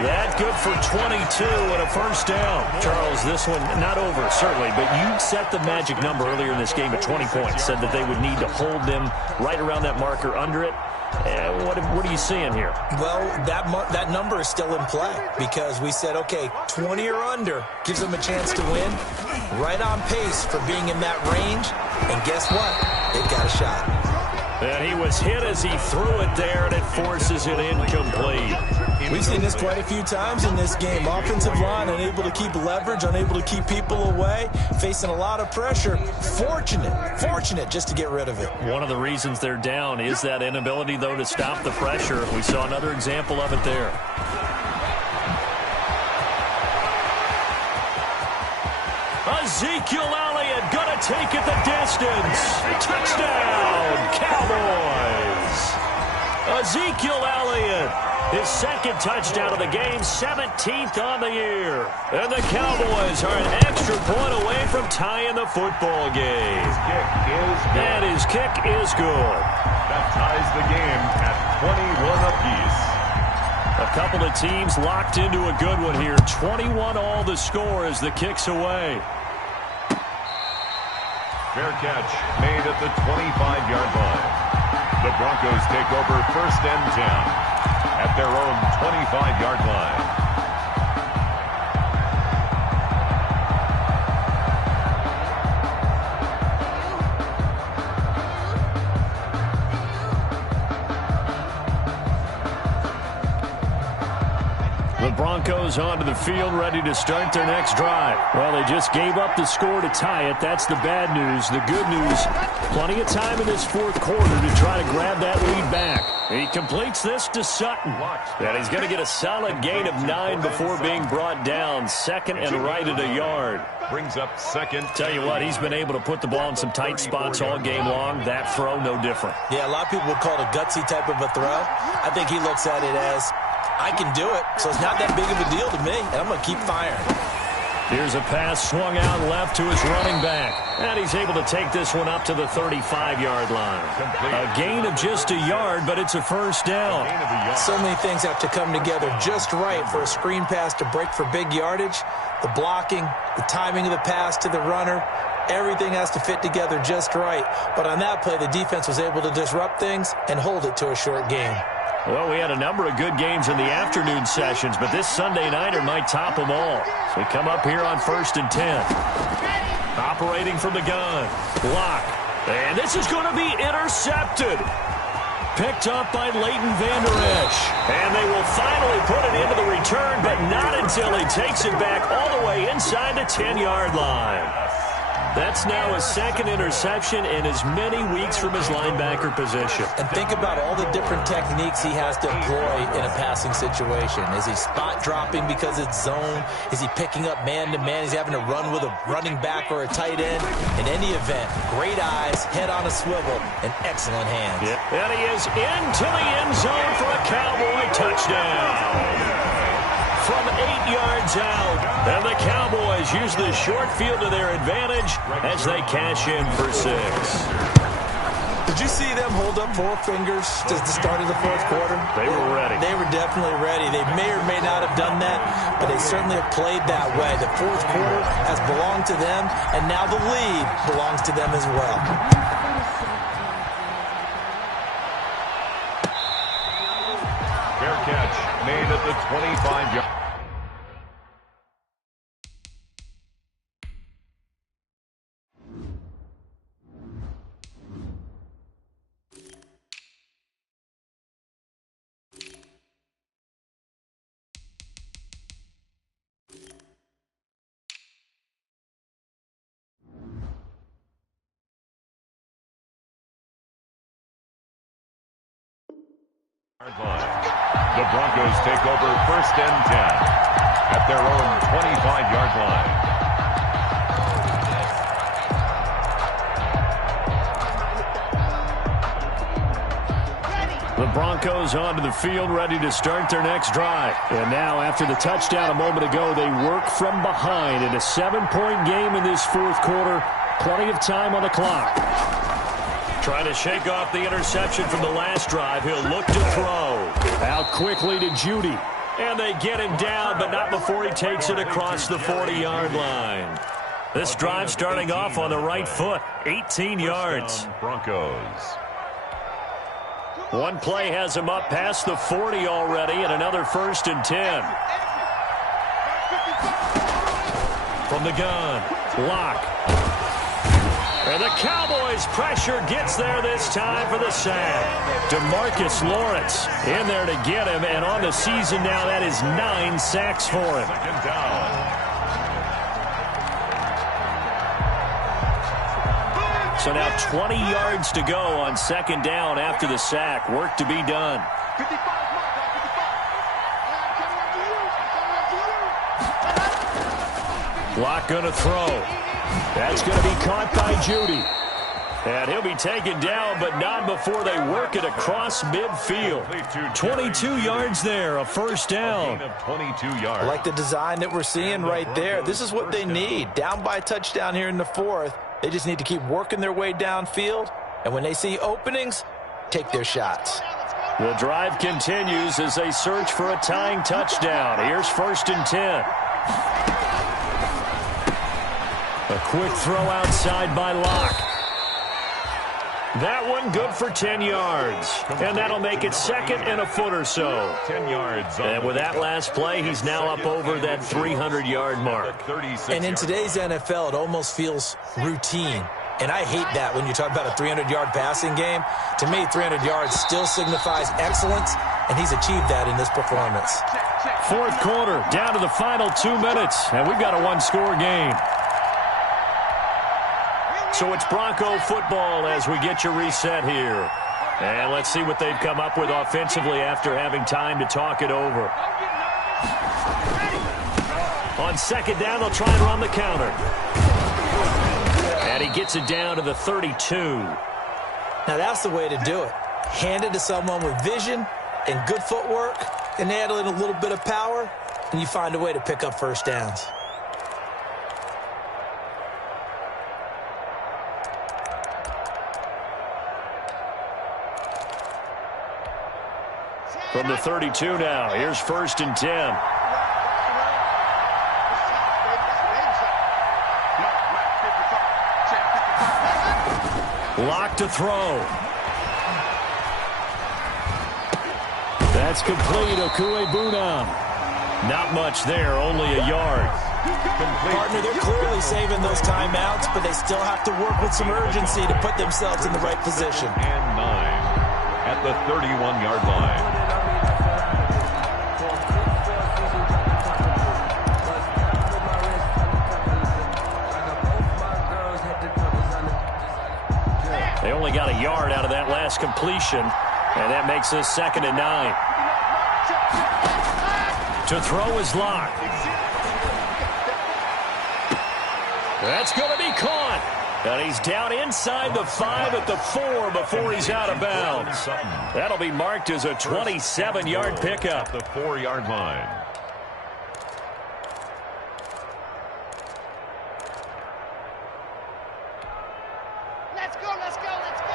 That good for 22 and a 1st down. Charles, this one not over, certainly, but you set the magic number earlier in this game at 20 points. Said that they would need to hold them right around that marker under it. What are you seeing here? Well, that number is still in play because we said, okay, 20 or under gives them a chance to win. Right on pace for being in that range. And guess what? They've got a shot. And he was hit as he threw it there, and it forces it incomplete. We've seen this quite a few times in this game. Offensive line unable to keep leverage, unable to keep people away, facing a lot of pressure. Fortunate just to get rid of it. One of the reasons they're down is that inability, though, to stop the pressure. We saw another example of it there. Ezekiel Elliott gonna take it the distance. Touchdown, Cowboys. Ezekiel Elliott, his 2nd touchdown of the game, 17th on the year. And the Cowboys are an extra point away from tying the football game. And his kick is good. That ties the game at 21 apiece. A couple of teams locked into a good one here. 21 all the score as the kick's away. Fair catch made at the 25-yard line. The Broncos take over 1st and 10 at their own 25-yard line. The Broncos onto the field, ready to start their next drive. Well, they just gave up the score to tie it. That's the bad news. The good news, plenty of time in this 4th quarter to try to grab that lead back. He completes this to Sutton. And he's going to get a solid gain of 9 before being brought down. 2nd and right at a yard. Brings up 2nd. Tell you what, he's been able to put the ball in some tight spots all game long. That throw, no different. Yeah, a lot of people would call it a gutsy type of a throw. I think he looks at it as, I can do it, so it's not that big of a deal to me, and I'm going to keep firing. Here's a pass swung out left to his running back. And he's able to take this one up to the 35-yard line. A gain of just a yard, but it's a first down. So many things have to come together just right for a screen pass to break for big yardage. The blocking, the timing of the pass to the runner, everything has to fit together just right. But on that play, the defense was able to disrupt things and hold it to a short gain. Well, we had a number of good games in the afternoon sessions, but this Sunday nighter might top them all. So we come up here on 1st and 10. Operating from the gun. Block. And this is going to be intercepted. Picked up by Leighton Vander Esch. And they will finally put it into the return, but not until he takes it back all the way inside the 10-yard line. That's now his second interception in as many weeks from his linebacker position. And think about all the different techniques he has to employ in a passing situation. Is he spot dropping because it's zone? Is he picking up man-to-man? Is he having to run with a running back or a tight end? In any event, great eyes, head on a swivel, and excellent hands. Yeah. And he is into the end zone for a Cowboy touchdown. From 8 yards out, and the Cowboys use the short field to their advantage as they cash in for 6. Did you see them hold up 4 fingers at the start of the fourth quarter? They were ready. They were definitely ready. They may or may not have done that, but they certainly have played that way. The fourth quarter has belonged to them, and now the lead belongs to them as well. Fair catch made at the 25-yard. The Broncos take over 1st and 10 at their own 25-yard line. The Broncos onto the field, ready to start their next drive. And now, after the touchdown a moment ago, they work from behind in a 7-point game in this fourth quarter. Plenty of time on the clock. Trying to shake off the interception from the last drive. He'll look to throw. Out quickly to Judy. And they get him down, but not before he takes it across the 40-yard line. This drive starting off on the right foot. 18 yards. Broncos. One play has him up past the 40 already, and another 1st and 10. From the gun. Lock. And the Cowboys' pressure gets there this time for the sack. DeMarcus Lawrence in there to get him, and on the season now, that is 9 sacks for him. Second down. So now 20 yards to go on second down after the sack. Work to be done. Lock going to throw. That's going to be caught by Judy. And he'll be taken down, but not before they work it across midfield. 22 yards there, a first down. 22 yards. I like the design that we're seeing right there. This is what they need. Down by a touchdown here in the fourth. They just need to keep working their way downfield. And when they see openings, take their shots. The drive continues as they search for a tying touchdown. Here's 1st and 10. A quick throw outside by Locke. That one good for 10 yards. And that'll make it 2nd and a foot or so. 10 yards. And with that last play, he's now up over that 300-yard mark. And in today's NFL, it almost feels routine. And I hate that when you talk about a 300-yard passing game. To me, 300 yards still signifies excellence, and he's achieved that in this performance. Fourth quarter, down to the final 2 minutes, and we've got a one-score game. So it's Bronco football as we get you reset here. And let's see what they've come up with offensively after having time to talk it over. On second down, they'll try and run the counter. And he gets it down to the 32. Now that's the way to do it. Hand it to someone with vision and good footwork, and add in a little bit of power, and you find a way to pick up first downs. From the 32 now, here's 1st and 10. Lock to throw. That's complete. Okuebunam. Not much there, only a yard. Partner, they're clearly saving those timeouts, but they still have to work with some urgency to put themselves in the right position. And 9 at the 31-yard line. They only got a yard out of that last completion, and that makes us 2nd and 9. To throw is locked. That's going to be caught. And he's down inside the 5 at the 4 before he's out of bounds. That'll be marked as a 27-yard pickup. At the 4-yard line. Let's go, let's go, let's go.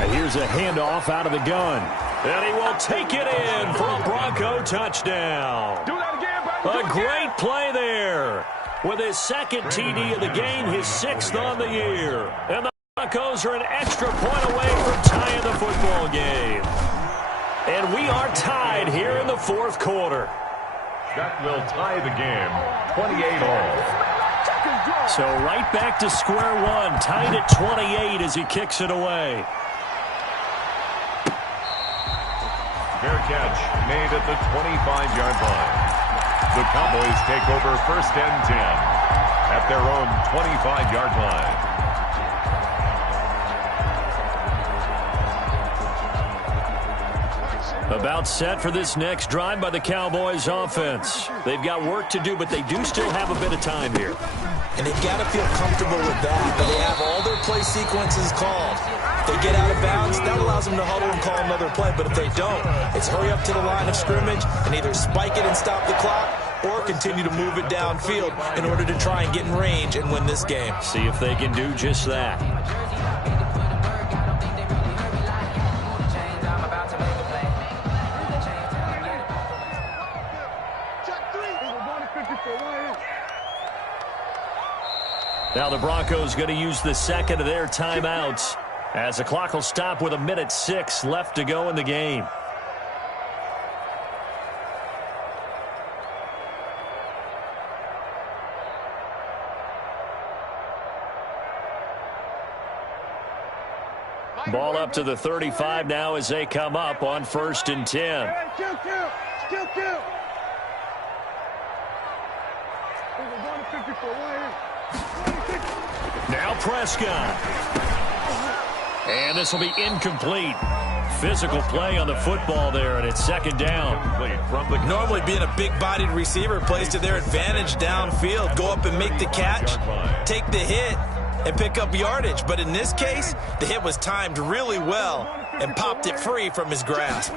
And here's a handoff out of the gun. And he will take it in for a Bronco touchdown. Do that again, buddy. A great play there. With his 2nd TD of the game, his 6th on the year. And the Broncos are an extra point away from tying the football game. And we are tied here in the 4th quarter. That will tie the game, 28 all. So right back to square one, tied at 28 as he kicks it away. Fair catch made at the 25-yard line. The Cowboys take over 1st and 10 at their own 25-yard line. About set for this next drive by the Cowboys offense. They've got work to do, but they do still have a bit of time here. And they've got to feel comfortable with that, but they have all their play sequences called. If they get out of bounds, that allows them to huddle and call another play, but if they don't, it's hurry up to the line of scrimmage and either spike it and stop the clock or continue to move it downfield in order to try and get in range and win this game. See if they can do just that. Now the Broncos going to use the 2nd of their timeouts as the clock will stop with 1:06 left to go in the game. Ball up to the 35 now as they come up on 1st and 10. Now Prescott. And this will be incomplete. Physical play on the football there, and it's 2nd down. Normally being a big-bodied receiver plays to their advantage downfield. Go up and make the catch, take the hit, and pick up yardage. But in this case, the hit was timed really well and popped it free from his grasp.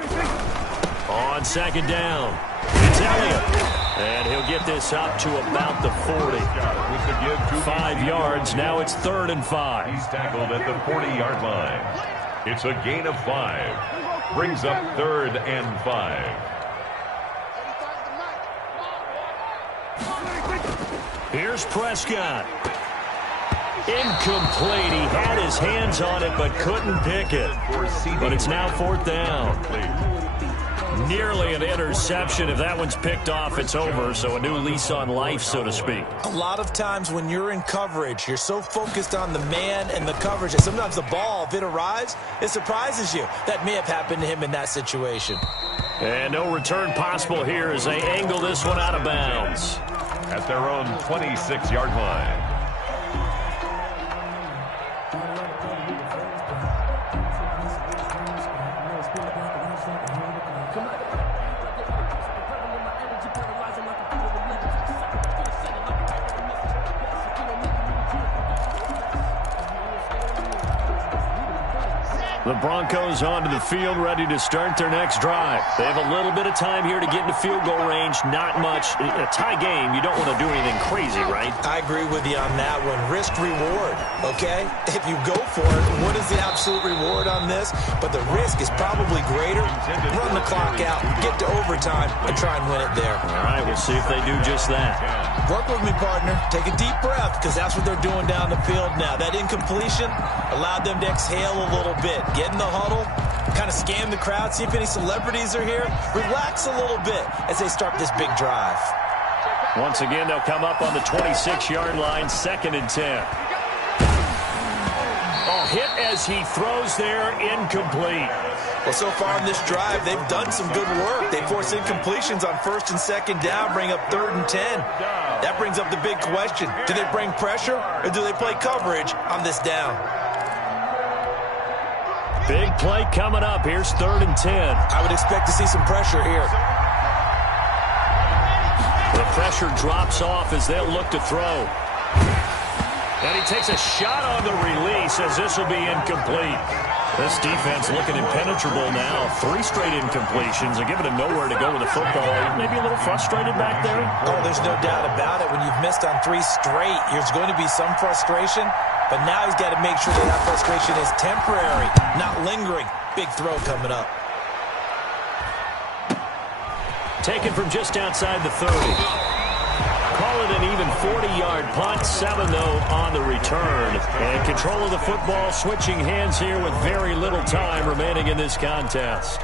On 2nd down, it's Elliott. And he'll get this up to about the 40. 5 yards, now it's 3rd and 5. He's tackled at the 40-yard line. It's a gain of 5. Brings up 3rd and 5. Here's Prescott. Incomplete. He had his hands on it but couldn't pick it. But it's now 4th down. Nearly an interception. If that one's picked off, it's over. So a new lease on life, so to speak. A lot of times when you're in coverage, you're so focused on the man and the coverage that sometimes the ball, if it arrives, it surprises you. That may have happened to him in that situation. And no return possible here as they angle this one out of bounds. At their own 26-yard line. The Broncos onto the field, ready to start their next drive. They have a little bit of time here to get into field goal range. Not much. In a tie game, you don't want to do anything crazy, right? I agree with you on that one. Risk-reward, okay? If you go for it, what is the absolute reward on this? But the risk is probably greater. Run the clock out, get to overtime, and try and win it there. All right, we'll see if they do just that. Work with me, partner. Take a deep breath, because that's what they're doing down the field now. That incompletion allowed them to exhale a little bit. Get in the huddle, kind of scan the crowd, see if any celebrities are here. Relax a little bit as they start this big drive. Once again, they'll come up on the 26-yard line, 2nd and 10. Oh, hit as he throws there, incomplete. Well, so far in this drive, they've done some good work. They force incompletions on 1st and 2nd down, bring up 3rd and 10. That brings up the big question. Do they bring pressure, or do they play coverage on this down? Big play coming up. Here's 3rd and 10. I would expect to see some pressure here. The pressure drops off as they'll look to throw. And he takes a shot on the release as this will be incomplete. This defense looking impenetrable now. 3 straight incompletions. They're giving him nowhere to go with the football. Maybe a little frustrated back there. Oh, there's no doubt about it. When you've missed on 3 straight, there's going to be some frustration. But now he's got to make sure that frustration is temporary, not lingering. Big throw coming up. Taken from just outside the 30. Call it an even 40-yard punt. 7, though, on the return. And control of the football, switching hands here with very little time remaining in this contest.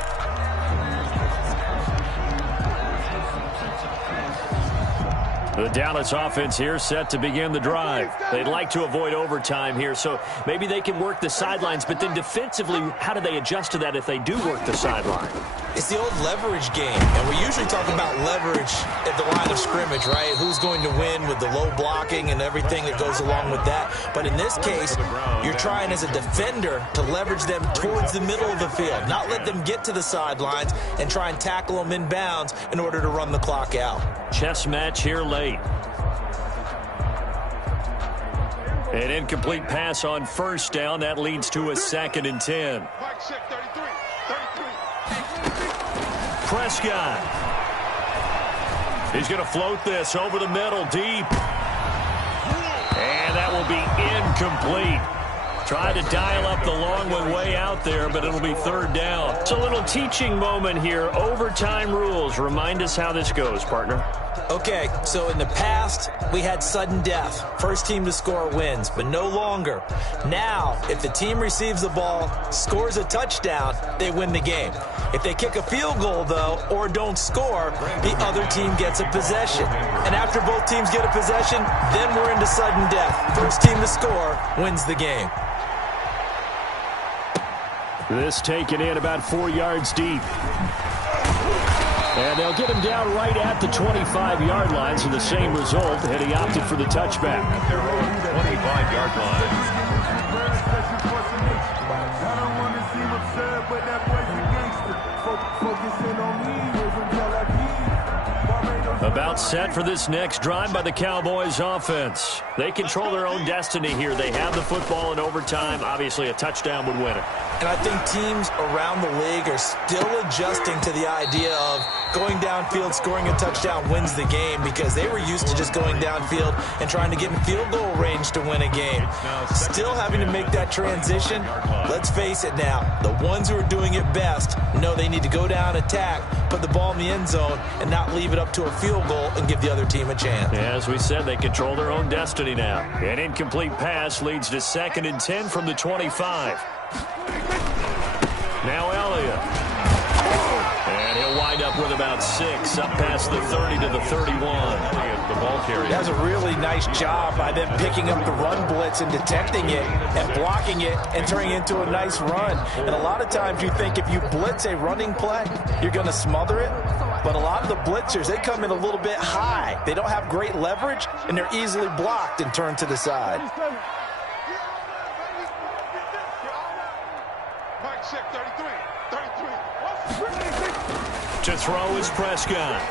The Dallas offense here set to begin the drive. They'd like to avoid overtime here, so maybe they can work the sidelines, but then defensively, how do they adjust to that if they do work the sideline? It's the old leverage game, and we usually talk about leverage at the line of scrimmage, right? Who's going to win with the low blocking and everything that goes along with that. But in this case, you're trying as a defender to leverage them towards the middle of the field, not let them get to the sidelines and try and tackle them in bounds in order to run the clock out. Chess match here late. An incomplete pass on 1st down. That leads to a 2nd and 10. Prescott. He's going to float this over the middle, deep. And that will be incomplete. Tried to dial up the long one way out there, but it'll be 3rd down. It's a little teaching moment here. Overtime rules. Remind us how this goes, partner. Okay, so in the past, we had sudden death. First team to score wins, but no longer. Now, if the team receives the ball, scores a touchdown, they win the game. If they kick a field goal, though, or don't score, the other team gets a possession. And after both teams get a possession, then we're into sudden death. First team to score wins the game. This taken in about 4 yards deep. And they'll get him down right at the 25-yard line, so the same result, and he opted for the touchback. At their own 25-yard line. I don't want to seem absurd, but that boy's a gangster. Focusing on me, until I About set for this next drive by the Cowboys offense. They control their own destiny here. They have the football in overtime. Obviously, a touchdown would win it. And I think teams around the league are still adjusting to the idea of going downfield, scoring a touchdown wins the game, because they were used to just going downfield and trying to get in field goal range to win a game. Still having to make that transition. Let's face it now, the ones who are doing it best know they need to go down, attack, put the ball in the end zone, and not leave it up to a field goal and give the other team a chance. Yeah, as we said, they control their own destiny now. An incomplete pass leads to 2nd and 10 from the 25. Now Elliott. And he'll wind up with about 6, up past the 30 to the 31. The ball carrier. That's a really nice job by them picking up the run blitz and detecting it and blocking it and turning it into a nice run. And a lot of times you think if you blitz a running play, you're going to smother it. But a lot of the blitzers, they come in a little bit high. They don't have great leverage, and they're easily blocked and turned to the side. To throw is Prescott.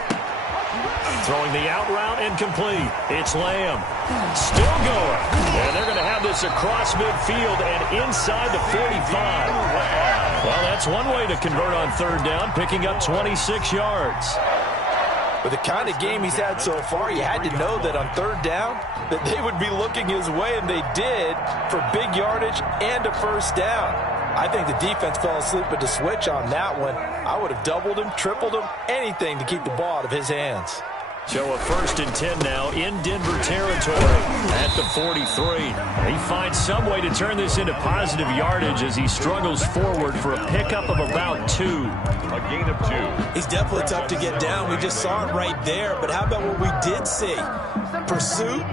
Throwing the out route incomplete. It's Lamb. Still going. And they're going to have this across midfield and inside the 45. Well, that's one way to convert on third down, picking up 26 yards. With the kind of game he's had so far, you had to know that on third down that they would be looking his way, and they did, for big yardage and a first down. I think the defense fell asleep with the switch on that one. I would have doubled him, tripled him, anything to keep the ball out of his hands. So a 1st and 10 now in Denver territory at the 43. He finds some way to turn this into positive yardage as he struggles forward for a pickup of about 2. A gain of 2. He's definitely tough to get down. We just saw it right there. But how about what we did see? Pursuit,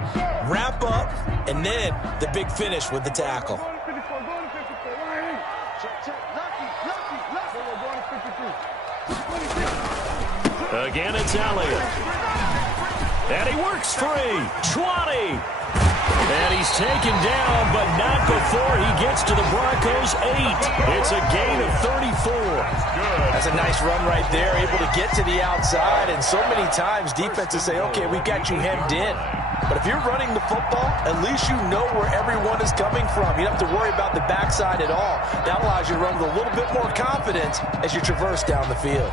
wrap up, and then the big finish with the tackle. Again, it's Elliott. And he works free. 20. And he's taken down, but not before he gets to the Broncos' 8. It's a gain of 34. That's a nice run right there, able to get to the outside. And so many times defenses say, okay, we've got you hemmed in. But if you're running the football, at least you know where everyone is coming from. You don't have to worry about the backside at all. That allows you to run with a little bit more confidence as you traverse down the field.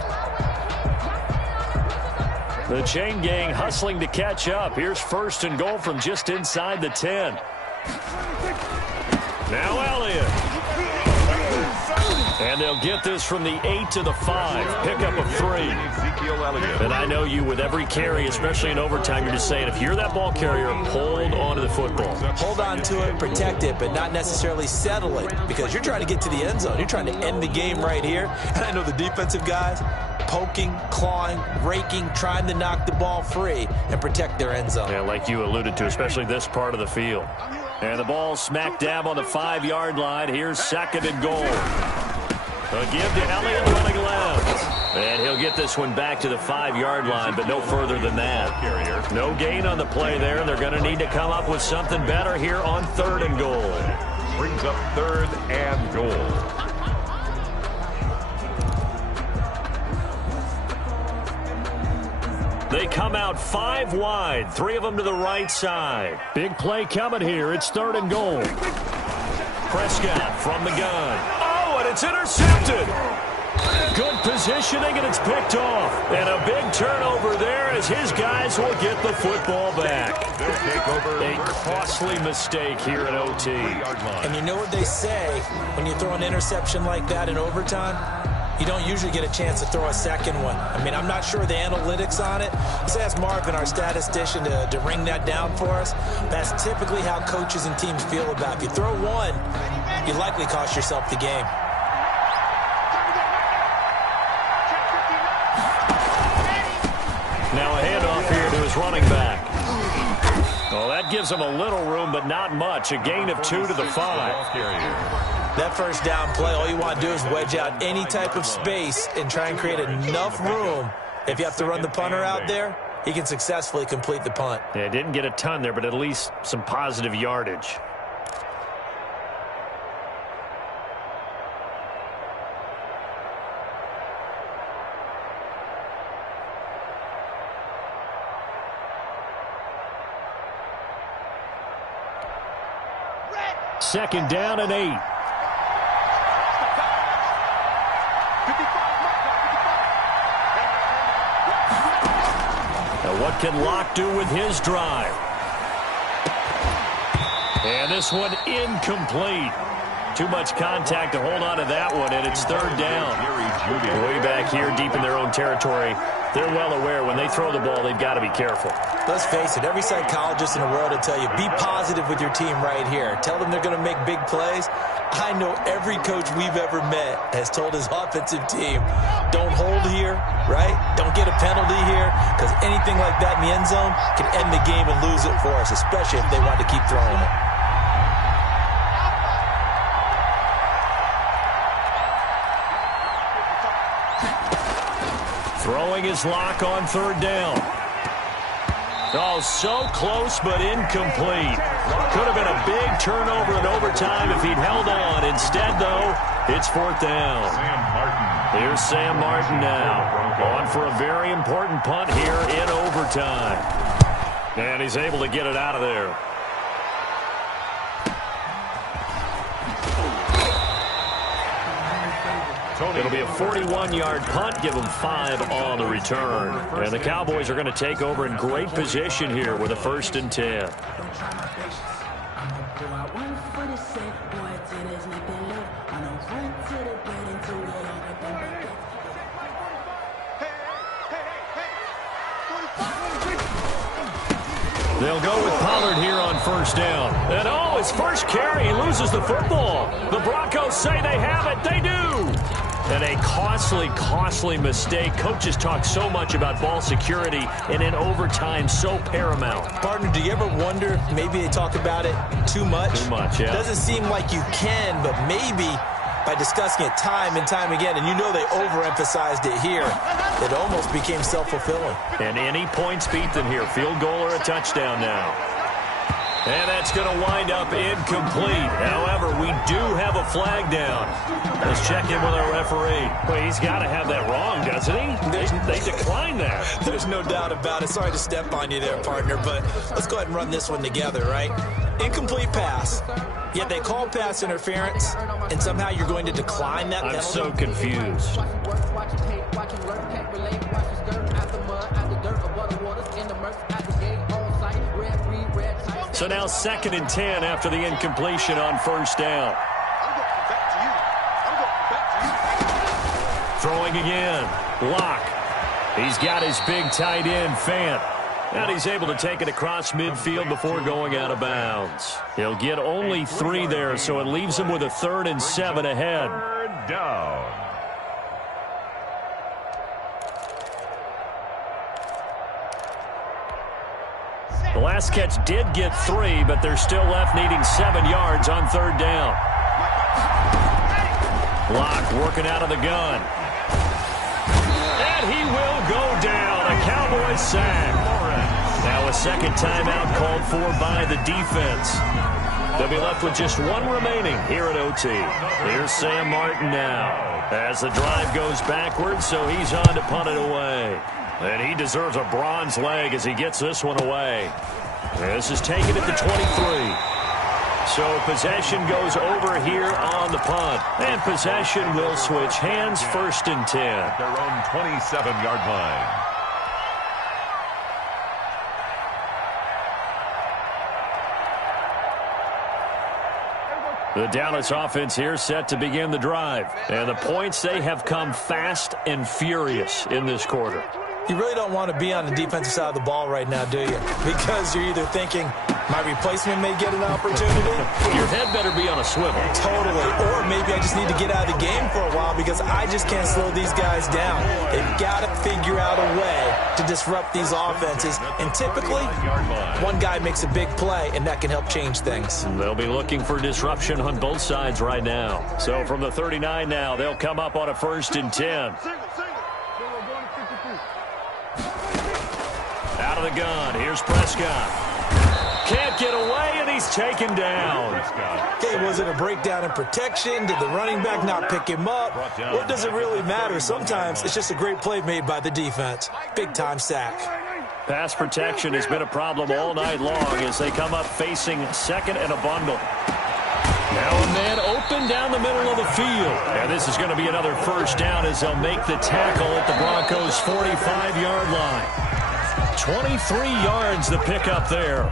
The chain gang hustling to catch up. Here's 1st and goal from just inside the 10. Now Elliott. And they'll get this from the 8 to the 5. Pickup of 3. And I know you, with every carry, especially in overtime, you're just saying, if you're that ball carrier, hold on to the football. Hold on to it, protect it, but not necessarily settle it, because you're trying to get to the end zone. You're trying to end the game right here. And I know the defensive guys poking, clawing, raking, trying to knock the ball free and protect their end zone. Yeah, like you alluded to, especially this part of the field. And the ball smack dab on the 5-yard line. Here's 2nd and goal. A give to Elliott running left. And he'll get this one back to the 5-yard line, but no further than that. No gain on the play there, and they're going to need to come up with something better here on 3rd and goal. Brings up 3rd and goal. They come out 5 wide, 3 of them to the right side. Big play coming here. It's 3rd and goal. Prescott from the gun. Oh, and it's intercepted. Good positioning, and it's picked off. And a big turnover there as his guys will get the football back. A costly mistake here at OT. And you know what they say when you throw an interception like that in overtime? You don't usually get a chance to throw a second one. I mean, I'm not sure the analytics on it. Let's ask Marvin, our statistician, to ring that down for us. That's typically how coaches and teams feel about it. If you throw one, you likely cost yourself the game. Now a handoff here to his running back. Well, that gives him a little room, but not much. A gain of 2 to the 5. That first down play, all you want to do is wedge out any type of space and try and create enough room. If you have to run the punter out there, he can successfully complete the punt. Yeah, didn't get a ton there, but at least some positive yardage. Second down and 8. Now what can Locke do with his drive? And this one incomplete. Too much contact to hold on to that one, and it's 3rd down. Way back here, deep in their own territory, they're well aware when they throw the ball, they've got to be careful. Let's face it, every psychologist in the world will tell you, be positive with your team right here. Tell them they're going to make big plays. I know every coach we've ever met has told his offensive team, don't hold here, right? Don't get a penalty here, because anything like that in the end zone can end the game and lose it for us, especially if they want to keep throwing it. Throwing his Lock on 3rd down. Oh, so close, but incomplete. Could have been a big turnover in overtime if he'd held on. Instead, though, it's 4th down. Sam Martin Here's Sam Martin now. On for a very important punt here in overtime. And he's able to get it out of there. It'll be a 41-yard punt, give them 5 on the return. And the Cowboys are going to take over in great position here with a 1st and 10. They'll go with Pollard here on 1st down. And oh, his first carry, he loses the football. The Broncos say they have it. They do. And a costly mistake. Coaches talk so much about ball security, and in overtime, so paramount. Partner, do you ever wonder, maybe they talk about it too much? Too much, yeah. Doesn't seem like you can, but maybe by discussing it time and time again, and you know they overemphasized it here, it almost became self-fulfilling. And any points beat them here, field goal or a touchdown now. And that's going to wind up incomplete. However, we do have a flag down. Let's check in with our referee. Well, he's got to have that wrong, doesn't he? They declined that. There's no doubt about it. Sorry to step on you there, partner, but let's go ahead and run this one together, right? Incomplete pass, yet they call pass interference, and somehow you're going to decline that penalty? I'm so confused. So now 2nd and 10 after the incompletion on 1st down. Throwing again. Locke. He's got his big tight end, Fant. And he's able to take it across midfield before going out of bounds. He'll get only 3 there, so it leaves him with a 3rd and 7 ahead. 3rd down. The last catch did get 3, but they're still left needing 7 yards on 3rd down. Locke working out of the gun. And he will go down. A Cowboys sack. Now a 2nd timeout called for by the defense. They'll be left with just 1 remaining here at OT. Here's Sam Martin now as the drive goes backwards, so he's on to punt it away. And he deserves a bronze leg as he gets this one away. This is taken at the 23. So possession goes over here on the punt. And possession will switch hands, 1st and 10. Their own 27-yard line. The Dallas offense here set to begin the drive. And the points, they have come fast and furious in this quarter. You really don't want to be on the defensive side of the ball right now, do you? Because you're either thinking, my replacement may get an opportunity. Your head better be on a swivel. Totally. Or maybe I just need to get out of the game for a while because I just can't slow these guys down. They've got to figure out a way to disrupt these offenses. And typically, one guy makes a big play, and that can help change things. They'll be looking for disruption on both sides right now. So from the 39 now, they'll come up on a 1st and 10. Out of the gun. Here's Prescott. Can't get away, and he's taken down. Okay, was it a breakdown in protection? Did the running back not pick him up? What does it really matter? Sometimes it's just a great play made by the defense. Big-time sack. Pass protection has been a problem all night long as they come up facing 2nd and a bundle. Now a man open down the middle of the field. And this is going to be another 1st down as they'll make the tackle at the Broncos' 45-yard line. 23 yards the pickup there.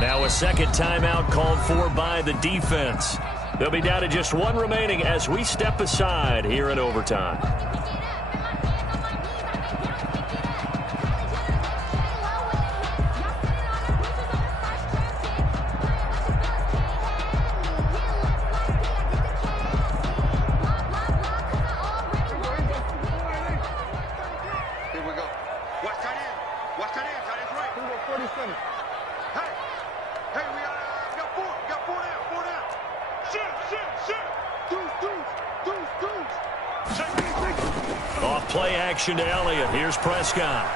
Now a 2nd timeout called for by the defense. They'll be down to just 1 remaining as we step aside here in overtime. Off play action to Elliott. Here's Prescott.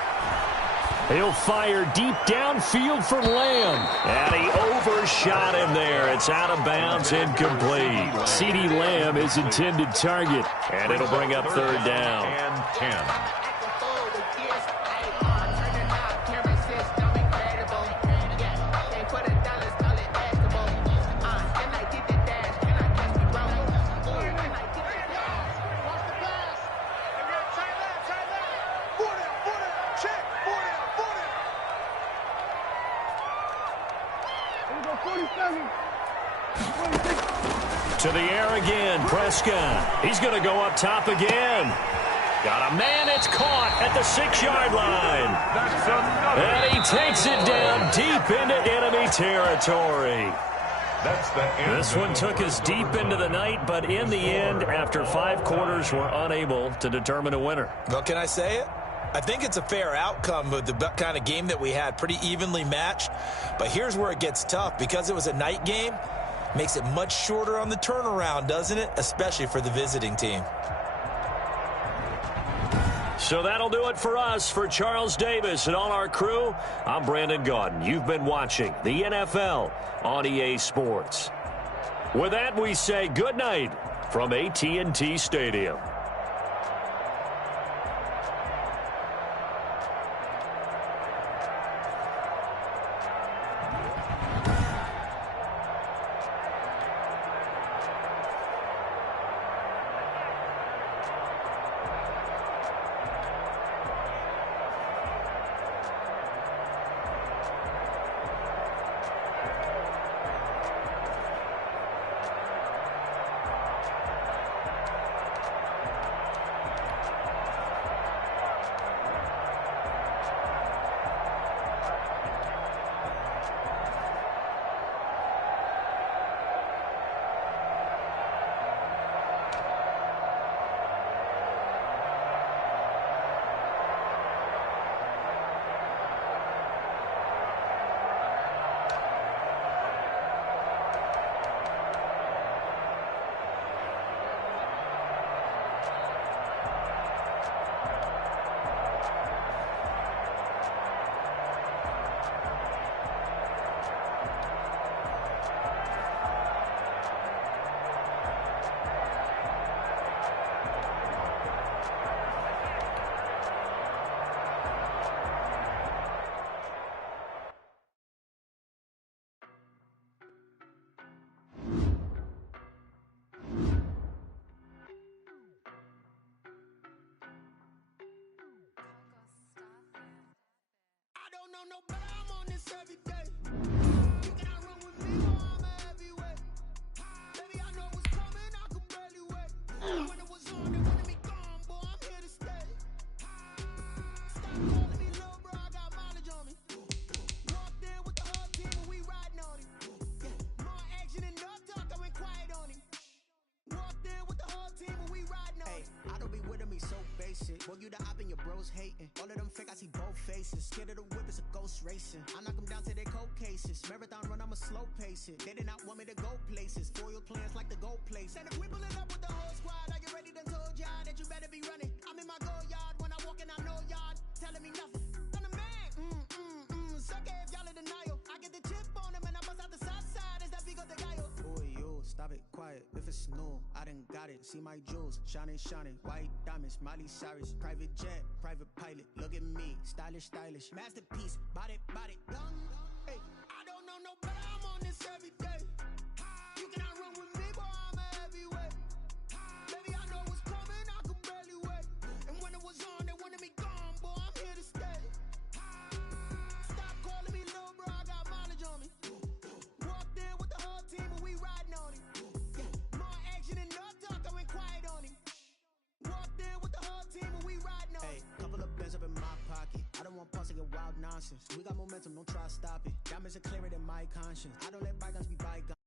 He'll fire deep downfield for Lamb. And he overshot him there. It's out of bounds, incomplete. CeeDee Lamb is intended target. And it'll bring up third down. And 10. To the air again, Prescott. He's going to go up top again. Got a man, it's caught at the 6-yard line. And he takes it down deep into enemy territory. This one took us deep into the night, but in the end, after 5 quarters, we're unable to determine a winner. Well, can I say it? I think it's a fair outcome of the kind of game that we had, pretty evenly matched. But here's where it gets tough. Because it was a night game, makes it much shorter on the turnaround, doesn't it? Especially for the visiting team. So that'll do it for us. For Charles Davis and all our crew, I'm Brandon Gaudin. You've been watching the NFL on EA Sports. With that, we say good night from AT&T Stadium. Scared of the whip, it's a ghost racing. I knock them down to their cold cases. Marathon run, I'ma slow pace it. They did not want me to go places. Foil plans like the gold place. And if we pulling up with the whole squad, I get ready to told y'all that you better be running. I'm in my go yard. When I walk in, I know y'all telling me nothing. I'm the man. Suck it if y'all in denial. I get the chip on them and I bust out the south side. Is that big of the guy? Boy, yo, stop it, quiet. If it's new, I done got it. See my jewels, shining, white diamonds, Miley Cyrus, private jet, private pilot. Look at me, stylish, masterpiece, body, young. Hey, I don't know no better. I'm on this every day. You cannot run with me, boy. I'm a heavyweight. Baby, I know what's coming. I could barely wait. And when it was on, they wanted me gone, boy. I'm here to stay. Stop calling me little bro. I got mileage on me. Walked in with the whole team and we riding on him. More action and no talk. I went quiet on him. Walked in with the whole team and we riding on him. Couple of bands up in my pocket. I don't want pause to get wild nonsense. We got momentum, don't try to stop it. Diamonds are clearer than my conscience. I don't let bygones be bygones.